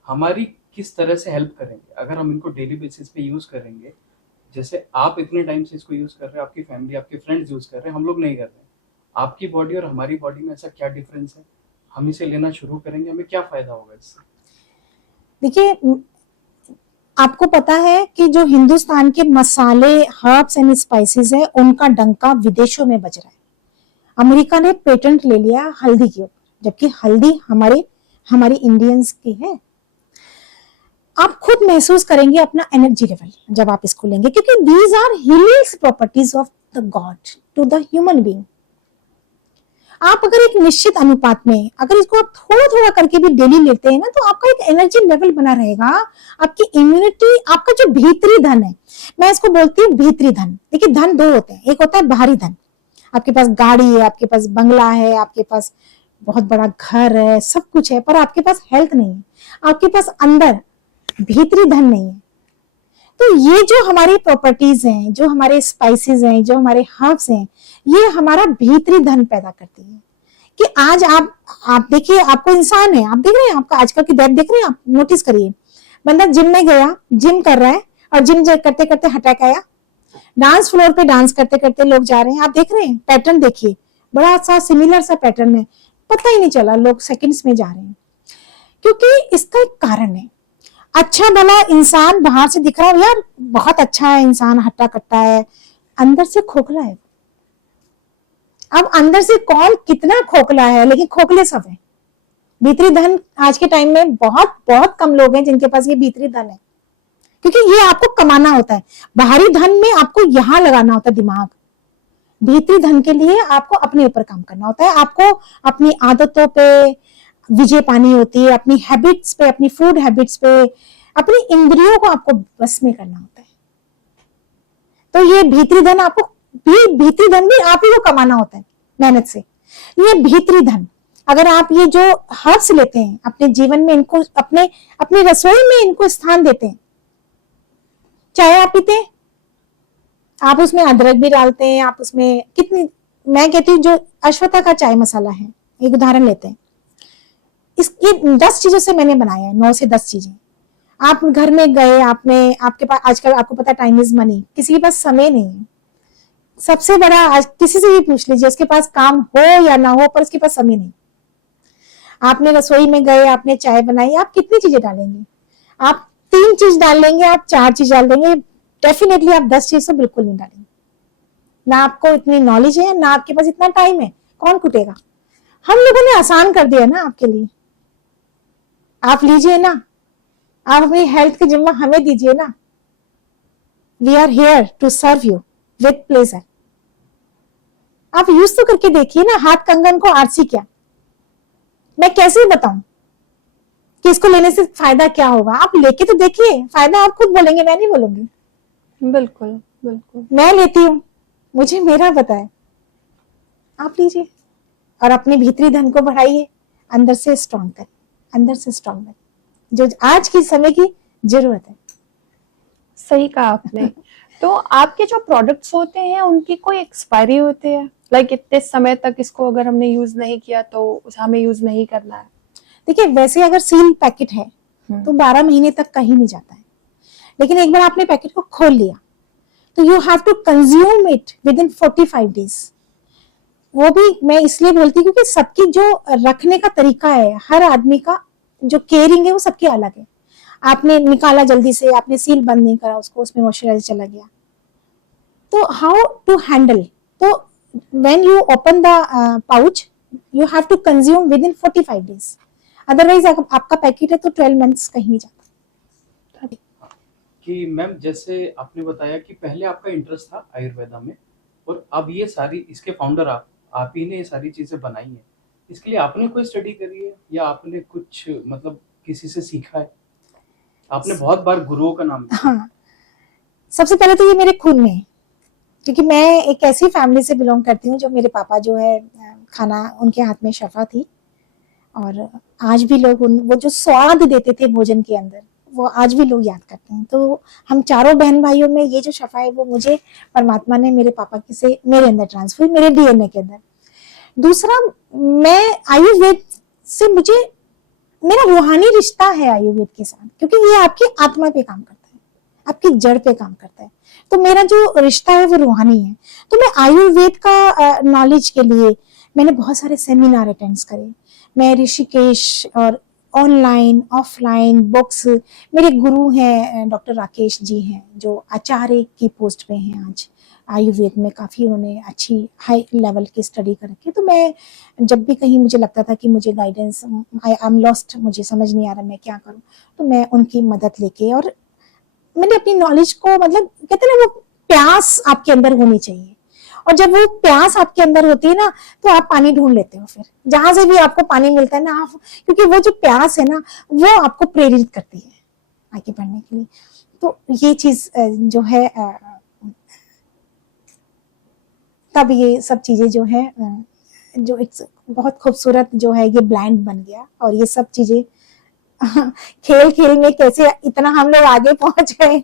हमारी किस तरह से हेल्प करेंगे अगर हम इनको डेली बेसिस पे यूज करेंगे? जैसे आप इतने टाइम से इसको यूज कर रहे हैं, आपकी फैमिली, आपके फ्रेंड्स यूज कर रहे हैं, हम लोग नहीं कर रहे हैं। आपकी बॉडी और हमारी बॉडी में ऐसा क्या डिफरेंस है? हम इसे लेना शुरू करेंगे, हमें क्या फायदा होगा इससे? देखिए, आपको पता है कि जो हिंदुस्तान के मसाले, हर्ब्स एंड स्पाइसेस है, उनका डंका विदेशों में बज रहा है। अमेरिका ने पेटेंट ले लिया हल्दी के ऊपर, जबकि हल्दी हमारी इंडियंस की है। आप खुद महसूस करेंगे अपना एनर्जी लेवल जब आप इसको लेंगे, क्योंकि these are healing properties of the God to the human being. आप अगर एक निश्चित अनुपात में अगर इसको आप थोड़ा थोड़ा करके भी डेली लेते हैं ना, तो आपका एक एनर्जी लेवल बना रहेगा, आपकी इम्यूनिटी, आपका जो भीतरी धन है, मैं इसको बोलती हूँ भीतरी धन। देखिए, धन 2 होते हैं, एक होता है बाहरी धन, आपके पास गाड़ी है, आपके पास बंगला है, आपके पास बहुत बड़ा घर है, सब कुछ है, पर आपके पास हेल्थ नहीं है, आपके पास अंदर भीतरी धन नहीं है। तो ये जो हमारी प्रॉपर्टीज हैं, जो हमारे स्पाइसेस हैं, जो हमारे हर्ब्स हैं, ये हमारा भीतरी धन पैदा करती है। कि आज आप देखिए, आपको इंसान है, आप देख रहे हैं, आपका आजकल की डेथ देख रहे हैं, आप नोटिस करिए, बंदा जिम में गया, जिम कर रहा है, और जिम करते करते अटैक आया, डांस फ्लोर पे डांस करते करते लोग जा रहे हैं, आप देख रहे हैं पैटर्न, देखिए बड़ा सा सिमिलर सा पैटर्न है, पता ही नहीं चला, लोग सेकंड्स में जा रहे हैं। क्योंकि इसका एक कारण है, अच्छा भला इंसान बाहर से दिख रहा है यार बहुत अच्छा है, इंसान हट्टा कट्टा है, अंदर से खोखला है। अब अंदर से कौन कितना खोखला है, लेकिन खोखले सब है। भीतरी धन आज के टाइम में बहुत बहुत कम लोग हैं जिनके पास ये भीतरी धन है, क्योंकि ये आपको कमाना होता है। बाहरी धन में आपको यहां लगाना होता है दिमाग, भीतरी धन के लिए आपको अपने ऊपर काम करना होता है, आपको अपनी आदतों पे विजय पानी होती है, अपनी हैबिट्स पे, अपनी फूड हैबिट्स पे, अपनी इंद्रियों को आपको बस में करना होता है। तो ये भीतरी धन आपको भीतरी धन भी आप ही को कमाना होता है मेहनत से। ये भीतरी धन अगर आप ये जो हर्ब्स लेते हैं अपने जीवन में, इनको अपने रसोई में इनको स्थान देते हैं, चाय आप पीते हैं, आप उसमें अदरक भी डालते हैं, आप उसमें कितनी, मैं कहती हूँ जो अश्वत्था का चाय मसाला है, एक उदाहरण लेते हैं, ये 10 चीजों से मैंने बनाया है, 9 से 10 चीजें। आप घर में गए, आपके पास आजकल आपको पता टाइम इज मनी, किसी के पास समय नहीं है। सबसे बड़ा आज किसी से भी पूछ लीजिए, उसके पास काम हो या ना हो पर उसके पास समय नहीं। आपने रसोई में गए, आपने चाय बनाई, आप कितनी चीजें डालेंगे? आप 3 चीज डाल लेंगे, आप 4 चीज डाल देंगे, डेफिनेटली आप 10 चीज तो बिल्कुल नहीं डालेंगे। ना आपको इतनी नॉलेज है, ना आपके पास इतना टाइम है, कौन कुटेगा? हम लोगों ने आसान कर दिया ना आपके लिए, आप लीजिए ना, आप अपनी हेल्थ की जिम्मा हमें दीजिए ना। We are here to serve you with pleasure. आप यूज तो करके देखिए ना, हाथ कंगन को आरसी क्या, मैं कैसे बताऊं कि इसको लेने से फायदा क्या होगा? आप लेके तो देखिए, फायदा आप खुद बोलेंगे, मैं नहीं बोलूंगी। बिल्कुल बिल्कुल। मैं लेती हूँ, मुझे मेरा पता है, आप लीजिए और अपने भीतरी धन को बढ़ाइए, अंदर से स्ट्रांग करें, अंदर से स्ट्रांग करें, जो आज की समय की जरूरत है। सही कहा आपने। तो आपके जो प्रोडक्ट्स होते हैं उनकी कोई एक्सपायरी होती है, लाइक इतने समय तक इसको अगर हमने यूज नहीं किया तो हमें यूज नहीं करना है? देखिए वैसे अगर सील पैकेट है तो 12 महीने तक कहीं नहीं जाता है, लेकिन एक बार आपने पैकेट को खोल लिया तो you have to consume it within 45 days. वो भी मैं इसलिए बोलती हूँ क्योंकि सबकी जो रखने का तरीका है, हर आदमी का जो केयरिंग है वो सबके अलग है। आपने निकाला जल्दी से, आपने सील बंद नहीं करा उसको, उसमें मॉइस्चराइजर चला गया, तो हाउ टू हैंडल? तो when you open the pouch you have to consume within 45 days, otherwise आपका पैकेट है तो 12 मंथ्स कहीं नहीं जाता। कि मैम जैसे आपने बताया कि पहले आपका इंटरेस्ट था आयुर्वेदा में और अब ये सारी, इसके फाउंडर आप ही ने ये सारी चीजें बनाई हैं, इसके लिए आपने कोई स्टडी करी है या आपने कुछ मतलब किसी से सीखा है? आपने बहुत बार गुरुओं का नाम लिया। हाँ, सबसे पहले तो ये मेरे खून में है, क्योंकि मैं एक ऐसी फैमिली से बिलोंग करती हूँ जो मेरे पापा जो है खाना उनके हाथ में शफा थी, और आज भी लोग वो जो स्वाद देते थे भोजन के अंदर वो आज भी लोग याद करते हैं। तो हम चारों बहन भाइयों में ये जो शफा है वो मुझे परमात्मा ने मेरे पापा की से मेरे अंदर ट्रांसफर, मेरे डीएनए के अंदर। दूसरा, मैं आयुर्वेद से मुझे मेरा रूहानी रिश्ता है आयुर्वेद के साथ, क्योंकि ये आपकी आत्मा पे काम करता है, आपकी जड़ पे काम करता है, तो मेरा जो रिश्ता है वो रूहानी है। तो मैं आयुर्वेद का नॉलेज के लिए मैंने बहुत सारे सेमिनार अटेंड करे, मैं ऋषिकेश और ऑनलाइन ऑफलाइन बुक्स, मेरे गुरु हैं डॉक्टर राकेश जी हैं जो आचार्य की पोस्ट पे हैं आज आयुर्वेद में, काफ़ी उन्होंने अच्छी हाई लेवल की स्टडी कर रखी है। तो मैं जब भी कहीं मुझे लगता था कि मुझे गाइडेंस, आई एम लॉस्ट, मुझे समझ नहीं आ रहा मैं क्या करूं, तो मैं उनकी मदद लेके, और मैंने अपनी नॉलेज को, मतलब कहते हैं ना, वो प्यास आपके अंदर होनी चाहिए, और जब वो प्यास आपके अंदर होती है ना तो आप पानी ढूंढ लेते हो, फिर जहां से भी आपको पानी मिलता है ना आप, क्योंकि वो जो प्यास है ना वो आपको प्रेरित करती है आगे बढ़ने के लिए। तो ये चीज जो है, तब ये सब चीजें जो है, जो एक बहुत खूबसूरत जो है ये ब्लैंड बन गया, और ये सब चीजें खेल खेल में कैसे इतना हम लोग आगे पहुंच गए।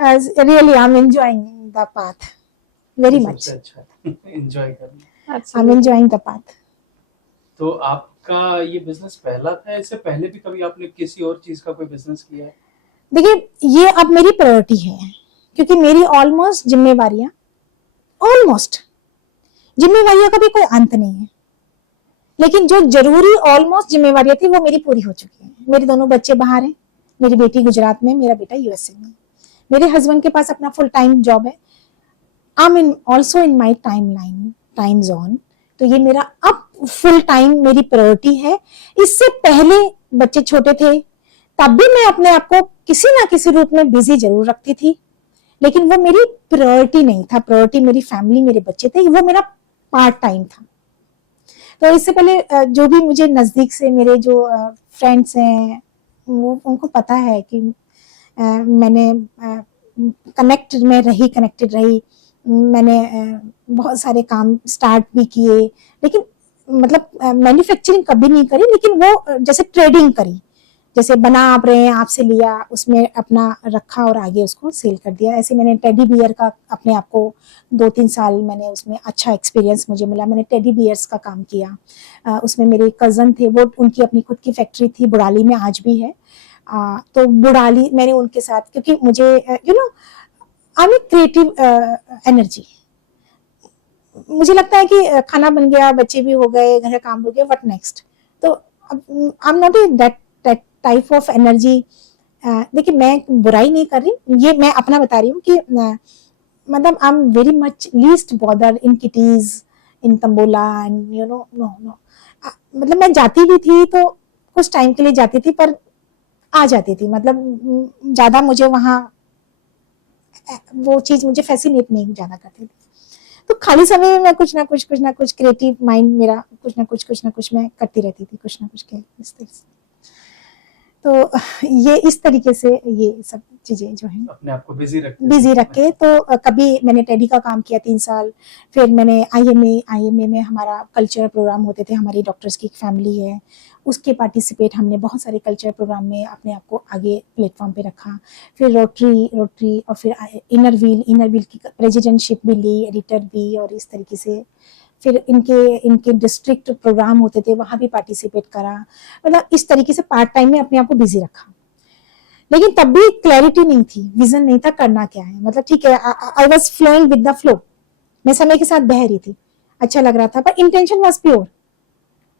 Really I am enjoying the path very much, अच्छा एंजॉय करना, I am enjoying the path. तो आपका ये बिजनेस पहला था, इससे पहले भी कभी आपने किसी और चीज का कोई बिजनेस किया है? देखिए ये अब मेरी प्रायोरिटी है, क्योंकि मेरी ऑलमोस्ट जिम्मेवारियां का भी कोई अंत नहीं है, लेकिन जो जरूरी ऑलमोस्ट जिम्मेवारियां थी वो मेरी पूरी हो चुकी हैं। मेरे दोनों बच्चे बाहर हैं, मेरी बेटी गुजरात में, मेरा बेटा यूएसए में। मेरे हस्बैंड के पास अपना फुल टाइम जॉब है। I am also in my time zone. तो ये मेरा अब फुल टाइम मेरी प्रायोरिटी है। इससे पहले बच्चे छोटे थे तब भी मैं अपने आप को किसी ना किसी रूप में बिजी जरूर रखती थी, लेकिन वो मेरी प्रायोरिटी नहीं था। प्रायोरिटी मेरी फैमिली, मेरे बच्चे थे, वो मेरा पार्ट टाइम था। तो इससे पहले जो भी मुझे नजदीक से मेरे जो फ्रेंड्स हैं वो उनको पता है कि मैंने कनेक्टेड रही। मैंने बहुत सारे काम स्टार्ट भी किए, लेकिन मतलब मैन्युफैक्चरिंग कभी नहीं करी, लेकिन वो जैसे ट्रेडिंग करी, जैसे बना आप रहे हैं आपसे लिया, उसमें अपना रखा और आगे उसको सेल कर दिया। ऐसे मैंने टेडी बियर का अपने आप को 2-3 साल मैंने उसमें अच्छा एक्सपीरियंस मुझे मिला। मैंने टेडी बियर्स का काम किया। उसमें मेरे कजन थे, वो उनकी अपनी खुद की फैक्ट्री थी, बुड़ाली में आज भी है। तो बुड़ाली मैंने उनके साथ, क्योंकि मुझे आई एम क्रिएटिव एनर्जी। मुझे लगता है कि खाना बन गया, बच्चे भी हो गए, घर का काम हो गया, व्हाट नेक्स्ट। तो I am not that type of energy. देखिए मैं बुराई नहीं कर रही, ये मैं अपना बता रही हूँ कि मतलब I am very much least bother in kitties, in tambola and no. मतलब मैं जाती भी थी तो कुछ टाइम के लिए जाती थी, पर आ जाती थी। मतलब ज्यादा मुझे वहां वो चीज मुझे फैसिनेट नहीं ज्यादा करती थी। तो खाली समय में मैं कुछ ना कुछ क्रिएटिव माइंड मेरा कुछ ना कुछ मैं करती रहती थी, कुछ ना कुछ के इस तरह से। तो ये इस तरीके से ये सब चीजें जो है अपने आप को बिजी रख के। तो कभी मैंने टेडी का काम किया 3 साल, फिर मैंने आईएमए में हमारा कल्चरल प्रोग्राम होते थे, हमारी डॉक्टर्स की एक फैमिली है, उसके पार्टिसिपेट हमने बहुत सारे कल्चरल प्रोग्राम में अपने आप को आगे प्लेटफॉर्म पे रखा। फिर रोटरी और फिर इनर व्हील की प्रेसिडेंटशिप भी ली, एडिटर भी, और इस तरीके से फिर इनके डिस्ट्रिक्ट प्रोग्राम होते थे, वहां भी पार्टिसिपेट करा। मतलब इस तरीके से पार्ट टाइम में अपने आप को बिजी रखा, लेकिन तब भी क्लैरिटी नहीं थी, विजन नहीं था करना क्या है। मतलब ठीक है, I was flowing with the flow, मैं समय के साथ बह रही थी, अच्छा लग रहा था, पर इंटेंशन वाज प्योर।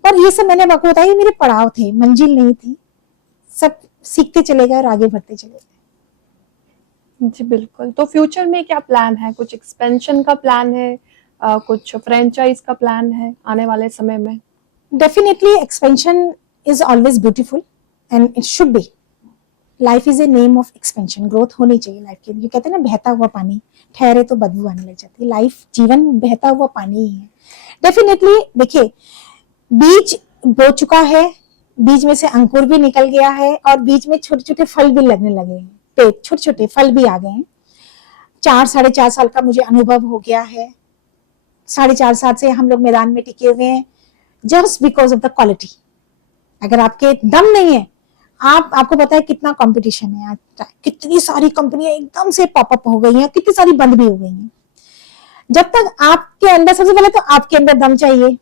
पर ये सब मैंने आपको बताया, मेरे पड़ाव थे, मंजिल नहीं थी, सब सीखते चले गए और आगे बढ़ते चले गए। जी बिल्कुल। तो फ्यूचर में क्या प्लान है? कुछ एक्सपेंशन का प्लान है? कुछ फ्रेंचाइज का प्लान है आने वाले समय में? Definitely expansion is always beautiful and it should B. Life is a name of expansion. Growth होनी चाहिए लाइफ के। जो कहते हैं ना, बहता हुआ पानी ठहरे तो बदबू आने लग जाती है। लाइफ जीवन बहता हुआ पानी ही है। डेफिनेटली देखिए, बीज बो चुका है, बीज में से अंकुर भी निकल गया है, और बीज में छोटे छोटे फल भी लगने लगे हैं, पेड़ छोटे छोटे फल भी आ गए हैं। 4-4.5 साल का मुझे अनुभव हो गया है। 4.5 साल से हम लोग मैदान में टिके हुए हैं, just because of the quality. अगर आपके दम नहीं है, आपको पता है कितना कंपटीशन है आज, कितनी सारी कंपनियां एकदम से पॉपअप हो गई हैं, कितनी सारी बंद भी हो गई हैं। जब तक आपके अंदर, सबसे पहले तो आपके अंदर दम चाहिए,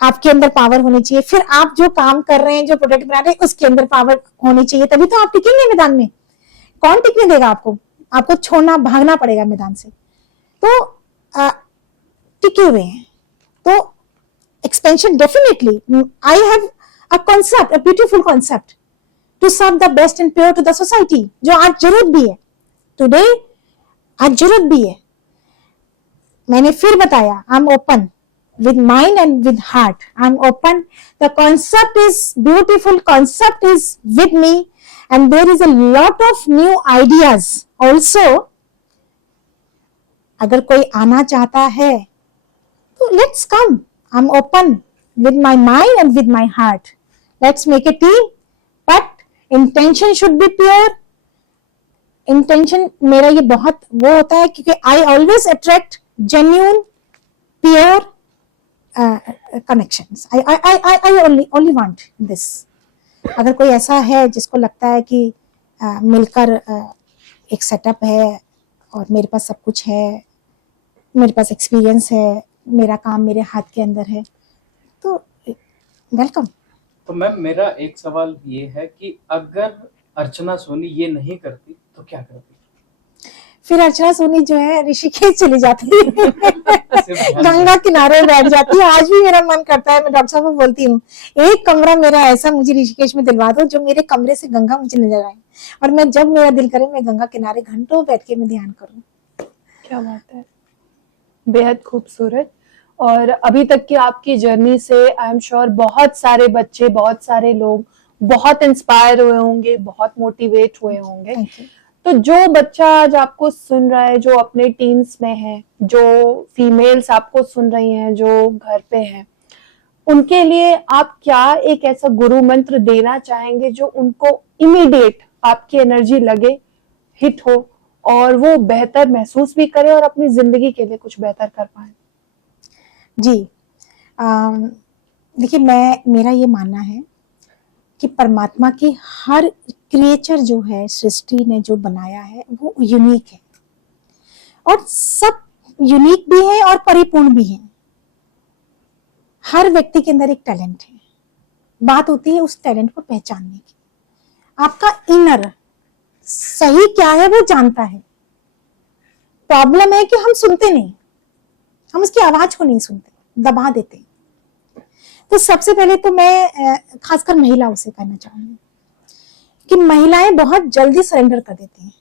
आपके अंदर पावर होनी चाहिए, फिर आप जो काम कर रहे हैं, जो प्रोडक्ट बना रहे हैं, उसके अंदर पावर होनी चाहिए, तभी तो आप टिकेंगे मैदान में। कौन टिकने देगा आपको? आपको छोड़ना, भागना पड़ेगा मैदान से। तो टिके हुए हैं। तो expansion definitely, I have a concept, a beautiful concept to serve the best and pure to the society, जो आज जरूरत भी है, today आज जरूरत भी है। मैंने फिर बताया, I'm open with mind and with heart, I'm open, the concept is beautiful, concept is with me, and there is a lot of new ideas also। अगर कोई आना चाहता है तो let's come, I'm open with my mind and with my heart, let's make a team, but intention should be pure। intention मेरा ये बहुत वो होता है, क्योंकि I always attract genuine pure connections। I only want this। अगर कोई ऐसा है जिसको लगता है कि मिलकर एक सेटअप है और मेरे पास सब कुछ है, मेरे पास एक्सपीरियंस है, मेरा काम मेरे हाथ के अंदर है, तो वेलकम। तो मैम, मेरा एक सवाल ये है कि अगर अर्चना सोनी ये नहीं करती तो क्या करती? फिर अर्चना सोनी जो है ऋषिकेश चली जाती है सिर्फ गंगा किनारे बैठ जाती है। आज भी मेरा मन करता है, मैं डॉक्टर साहब को बोलती हूँ एक कमरा मेरा ऐसा मुझे ऋषिकेश में दिलवा दो जो मेरे कमरे से गंगा मुझे नजर आए, और मैं जब मेरा दिल करे मैं गंगा किनारे घंटों बैठ के मैं ध्यान करूँ। क्या बात है, बेहद खूबसूरत। और अभी तक की आपकी जर्नी से आई एम श्योर बहुत सारे बच्चे, बहुत सारे लोग बहुत इंस्पायर हुए होंगे, बहुत मोटिवेट हुए होंगे। Thank you. तो जो बच्चा आज आपको सुन रहा है, जो अपने टीन्स में है, जो फीमेल्स आपको सुन रही हैं, जो घर पे हैं, उनके लिए आप क्या एक ऐसा गुरु मंत्र देना चाहेंगे जो उनको इमीडिएट आपकी एनर्जी लगे, हिट हो, और वो बेहतर महसूस भी करे और अपनी जिंदगी के लिए कुछ बेहतर कर पाए? जी, देखिए मेरा ये मानना है कि परमात्मा की हर क्रिएचर जो है, सृष्टि ने जो बनाया है वो यूनिक है, और सब यूनिक भी है और परिपूर्ण भी है। हर व्यक्ति के अंदर एक टैलेंट है, बात होती है उस टैलेंट को पहचानने की। आपका इनर सही क्या है वो जानता है, प्रॉब्लम है कि हम सुनते नहीं, हम उसकी आवाज को नहीं सुनते, दबा देते। तो सबसे पहले तो मैं खासकर महिलाओं से कहना चाहूंगी कि महिलाएं बहुत जल्दी सरेंडर कर देती हैं।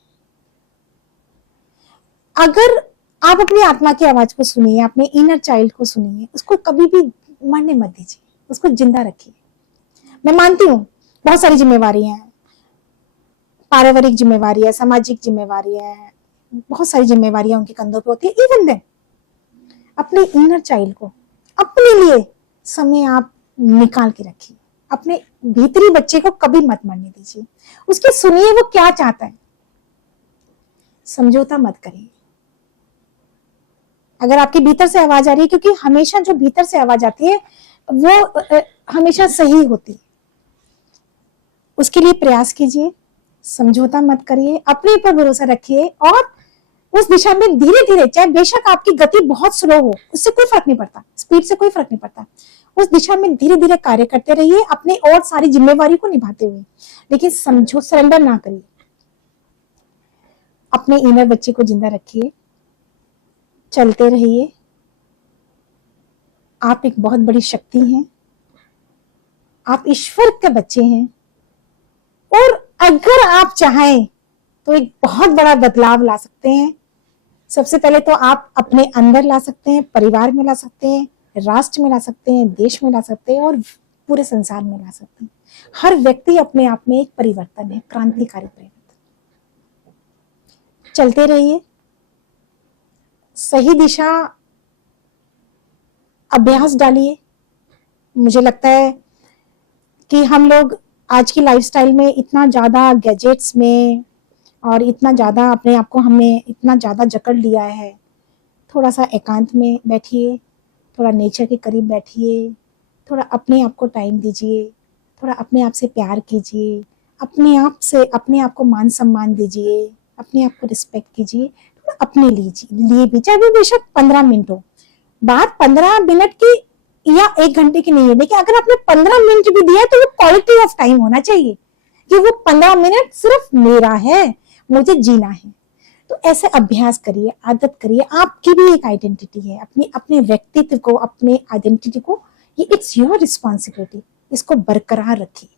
अगर आप अपनी आत्मा की आवाज को सुनिए, अपने इनर चाइल्ड को सुनिए, उसको कभी भी मरने मत दीजिए, उसको जिंदा रखिए। मैं मानती हूँ बहुत सारी जिम्मेवारी हैं, पारिवारिक जिम्मेवारी है, सामाजिक जिम्मेवारी है, बहुत सारी जिम्मेवारियां उनके कंधों पे होती है। इवन देन अपने इनर चाइल्ड को अपने लिए समय आप निकाल के रखिए। अपने भीतरी बच्चे को कभी मत मरने दीजिए, उसकी सुनिए वो क्या चाहता है, समझौता मत करिए। अगर आपके भीतर से आवाज आ रही है, क्योंकि हमेशा जो भीतर से आवाज आती है वो हमेशा सही होती है, उसके लिए प्रयास कीजिए, समझौता मत करिए, अपने ऊपर भरोसा रखिए, और उस दिशा में धीरे धीरे, चाहे बेशक आपकी गति बहुत स्लो हो, उससे कोई फर्क नहीं पड़ता, स्पीड से कोई फर्क नहीं पड़ता, उस दिशा में धीरे धीरे कार्य करते रहिए अपने और सारी जिम्मेवारी को निभाते हुए, लेकिन समझो, सरेंडर ना करिए। अपने इनर बच्चे को जिंदा रखिए, चलते रहिए। आप एक बहुत बड़ी शक्ति हैं, आप ईश्वर के बच्चे हैं, और अगर आप चाहें तो एक बहुत बड़ा बदलाव ला सकते हैं। सबसे पहले तो आप अपने अंदर ला सकते हैं, परिवार में ला सकते हैं, राष्ट्र में ला सकते हैं, देश में ला सकते हैं, और पूरे संसार में ला सकते हैं। हर व्यक्ति अपने आप में एक परिवर्तन है, क्रांतिकारी परिवर्तन। चलते रहिए, सही दिशा अभ्यास डालिए। मुझे लगता है कि हम लोग आज की लाइफस्टाइल में इतना ज्यादा गैजेट्स में और इतना ज्यादा अपने आप को हमने इतना ज्यादा जकड़ लिया है। थोड़ा सा एकांत में बैठिए, थोड़ा नेचर के करीब बैठिए, थोड़ा अपने आप को टाइम दीजिए, थोड़ा अपने आप से प्यार कीजिए, अपने आप को मान सम्मान दीजिए, अपने आप को रिस्पेक्ट कीजिए, थोड़ा अपने लिए भी, चाहे वो बेशक 15 मिनट हो। बात 15 मिनट की या 1 घंटे की नहीं है, लेकिन अगर आपने 15 मिनट भी दिया तो वो क्वालिटी ऑफ टाइम होना चाहिए कि वो 15 मिनट सिर्फ मेरा है, मुझे जीना है। तो ऐसे अभ्यास करिए, आदत करिए। आपकी भी एक आइडेंटिटी है, अपने व्यक्तित्व को, अपने आइडेंटिटी को, ये इट्स योर रिस्पॉन्सिबिलिटी, इसको बरकरार रखिए।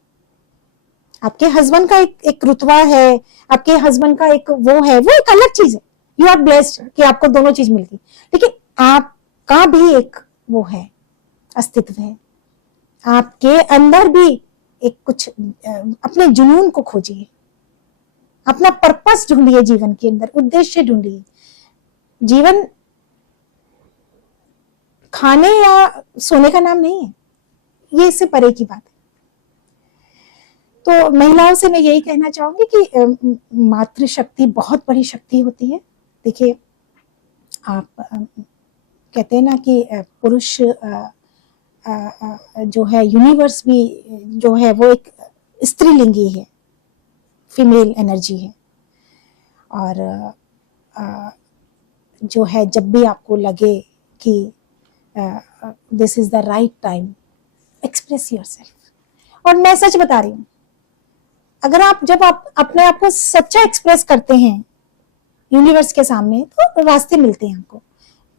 आपके हस्बैंड का एक रुतबा है, आपके हस्बैंड का एक वो है, वो एक अलग चीज है। यू आर ब्लेस्ड कि आपको दोनों चीज मिलती, लेकिन आपका भी एक वो है, अस्तित्व है। आपके अंदर भी एक कुछ, अपने जुनून को खोजिए, अपना पर्पस ढूंढिए, जीवन के अंदर उद्देश्य ढूंढिए। जीवन खाने या सोने का नाम नहीं है, ये इससे परे की बात है। तो महिलाओं से मैं यही कहना चाहूंगी कि मातृशक्ति बहुत बड़ी शक्ति होती है। देखिए, आप कहते हैं ना कि पुरुष जो है, यूनिवर्स भी जो है वो एक स्त्रीलिंगी है, फीमेल एनर्जी है। और जो है, जब भी आपको लगे कि this is the right time, express yourself. और मैं सच बता रही हूँ, अगर जब आप अपने आप को सच्चा एक्सप्रेस करते हैं, यूनिवर्स के सामने, तो रास्ते मिलते हैं हमको।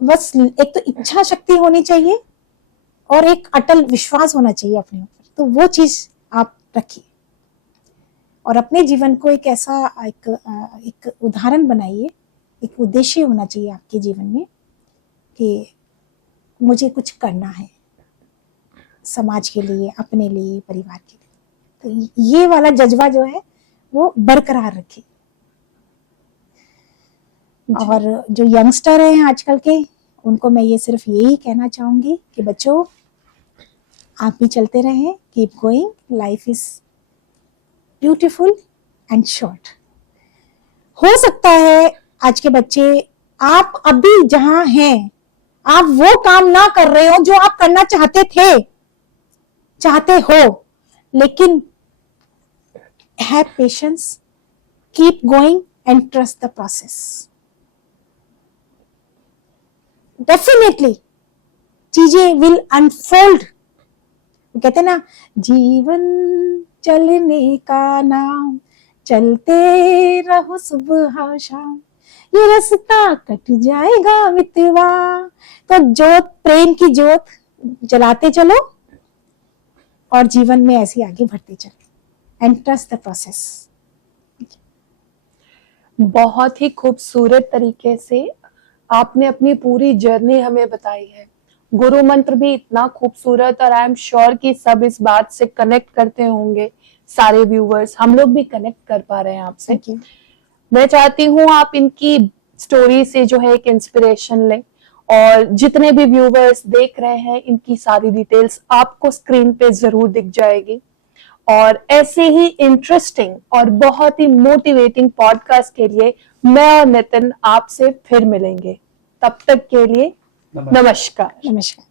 बस एक तो इच्छा शक्ति होनी चाहिए और एक अटल विश्वास होना चाहिए अपने ऊपर, तो वो चीज आप रखिए और अपने जीवन को एक ऐसा एक उदाहरण बनाइए, एक उद्देश्य होना चाहिए आपके जीवन में कि मुझे कुछ करना है समाज के लिए, अपने लिए, परिवार के लिए। तो ये वाला जज्बा जो है वो बरकरार रखिए। और जो यंगस्टर हैं आजकल के, उनको मैं ये सिर्फ यही कहना चाहूंगी कि बच्चों आप भी चलते रहें, keep going, life is beautiful and short. हो सकता है आज के बच्चे आप अभी जहां हैं आप वो काम ना कर रहे हो जो आप करना चाहते हो, लेकिन have patience, keep going and trust the process. Definitely चीजें विल अनफोल्ड। कहते ना, जीवन चलने का नाम, चलते रहो सुबह शाम, ये रास्ता कट जाएगा मितवा। तो जोत, प्रेम की जोत जलाते चलो और जीवन में ऐसे आगे बढ़ते चलो एंड ट्रस्ट द प्रोसेस। बहुत ही खूबसूरत तरीके से आपने अपनी पूरी जर्नी हमें बताई है। गुरु मंत्र भी इतना खूबसूरत, और आई एम श्योर कि सब इस बात से कनेक्ट करते होंगे, सारे व्यूवर्स, हम लोग भी कनेक्ट कर पा रहे हैं आपसे। मैं चाहती हूँ आप इनकी स्टोरी से जो है एक इंस्पिरेशन लें, और जितने भी व्यूवर्स देख रहे हैं इनकी सारी डिटेल्स आपको स्क्रीन पे जरूर दिख जाएगी। और ऐसे ही इंटरेस्टिंग और बहुत ही मोटिवेटिंग पॉडकास्ट के लिए मैं और नितिन आपसे फिर मिलेंगे। तब तक के लिए नमस्कार। नमस्कार।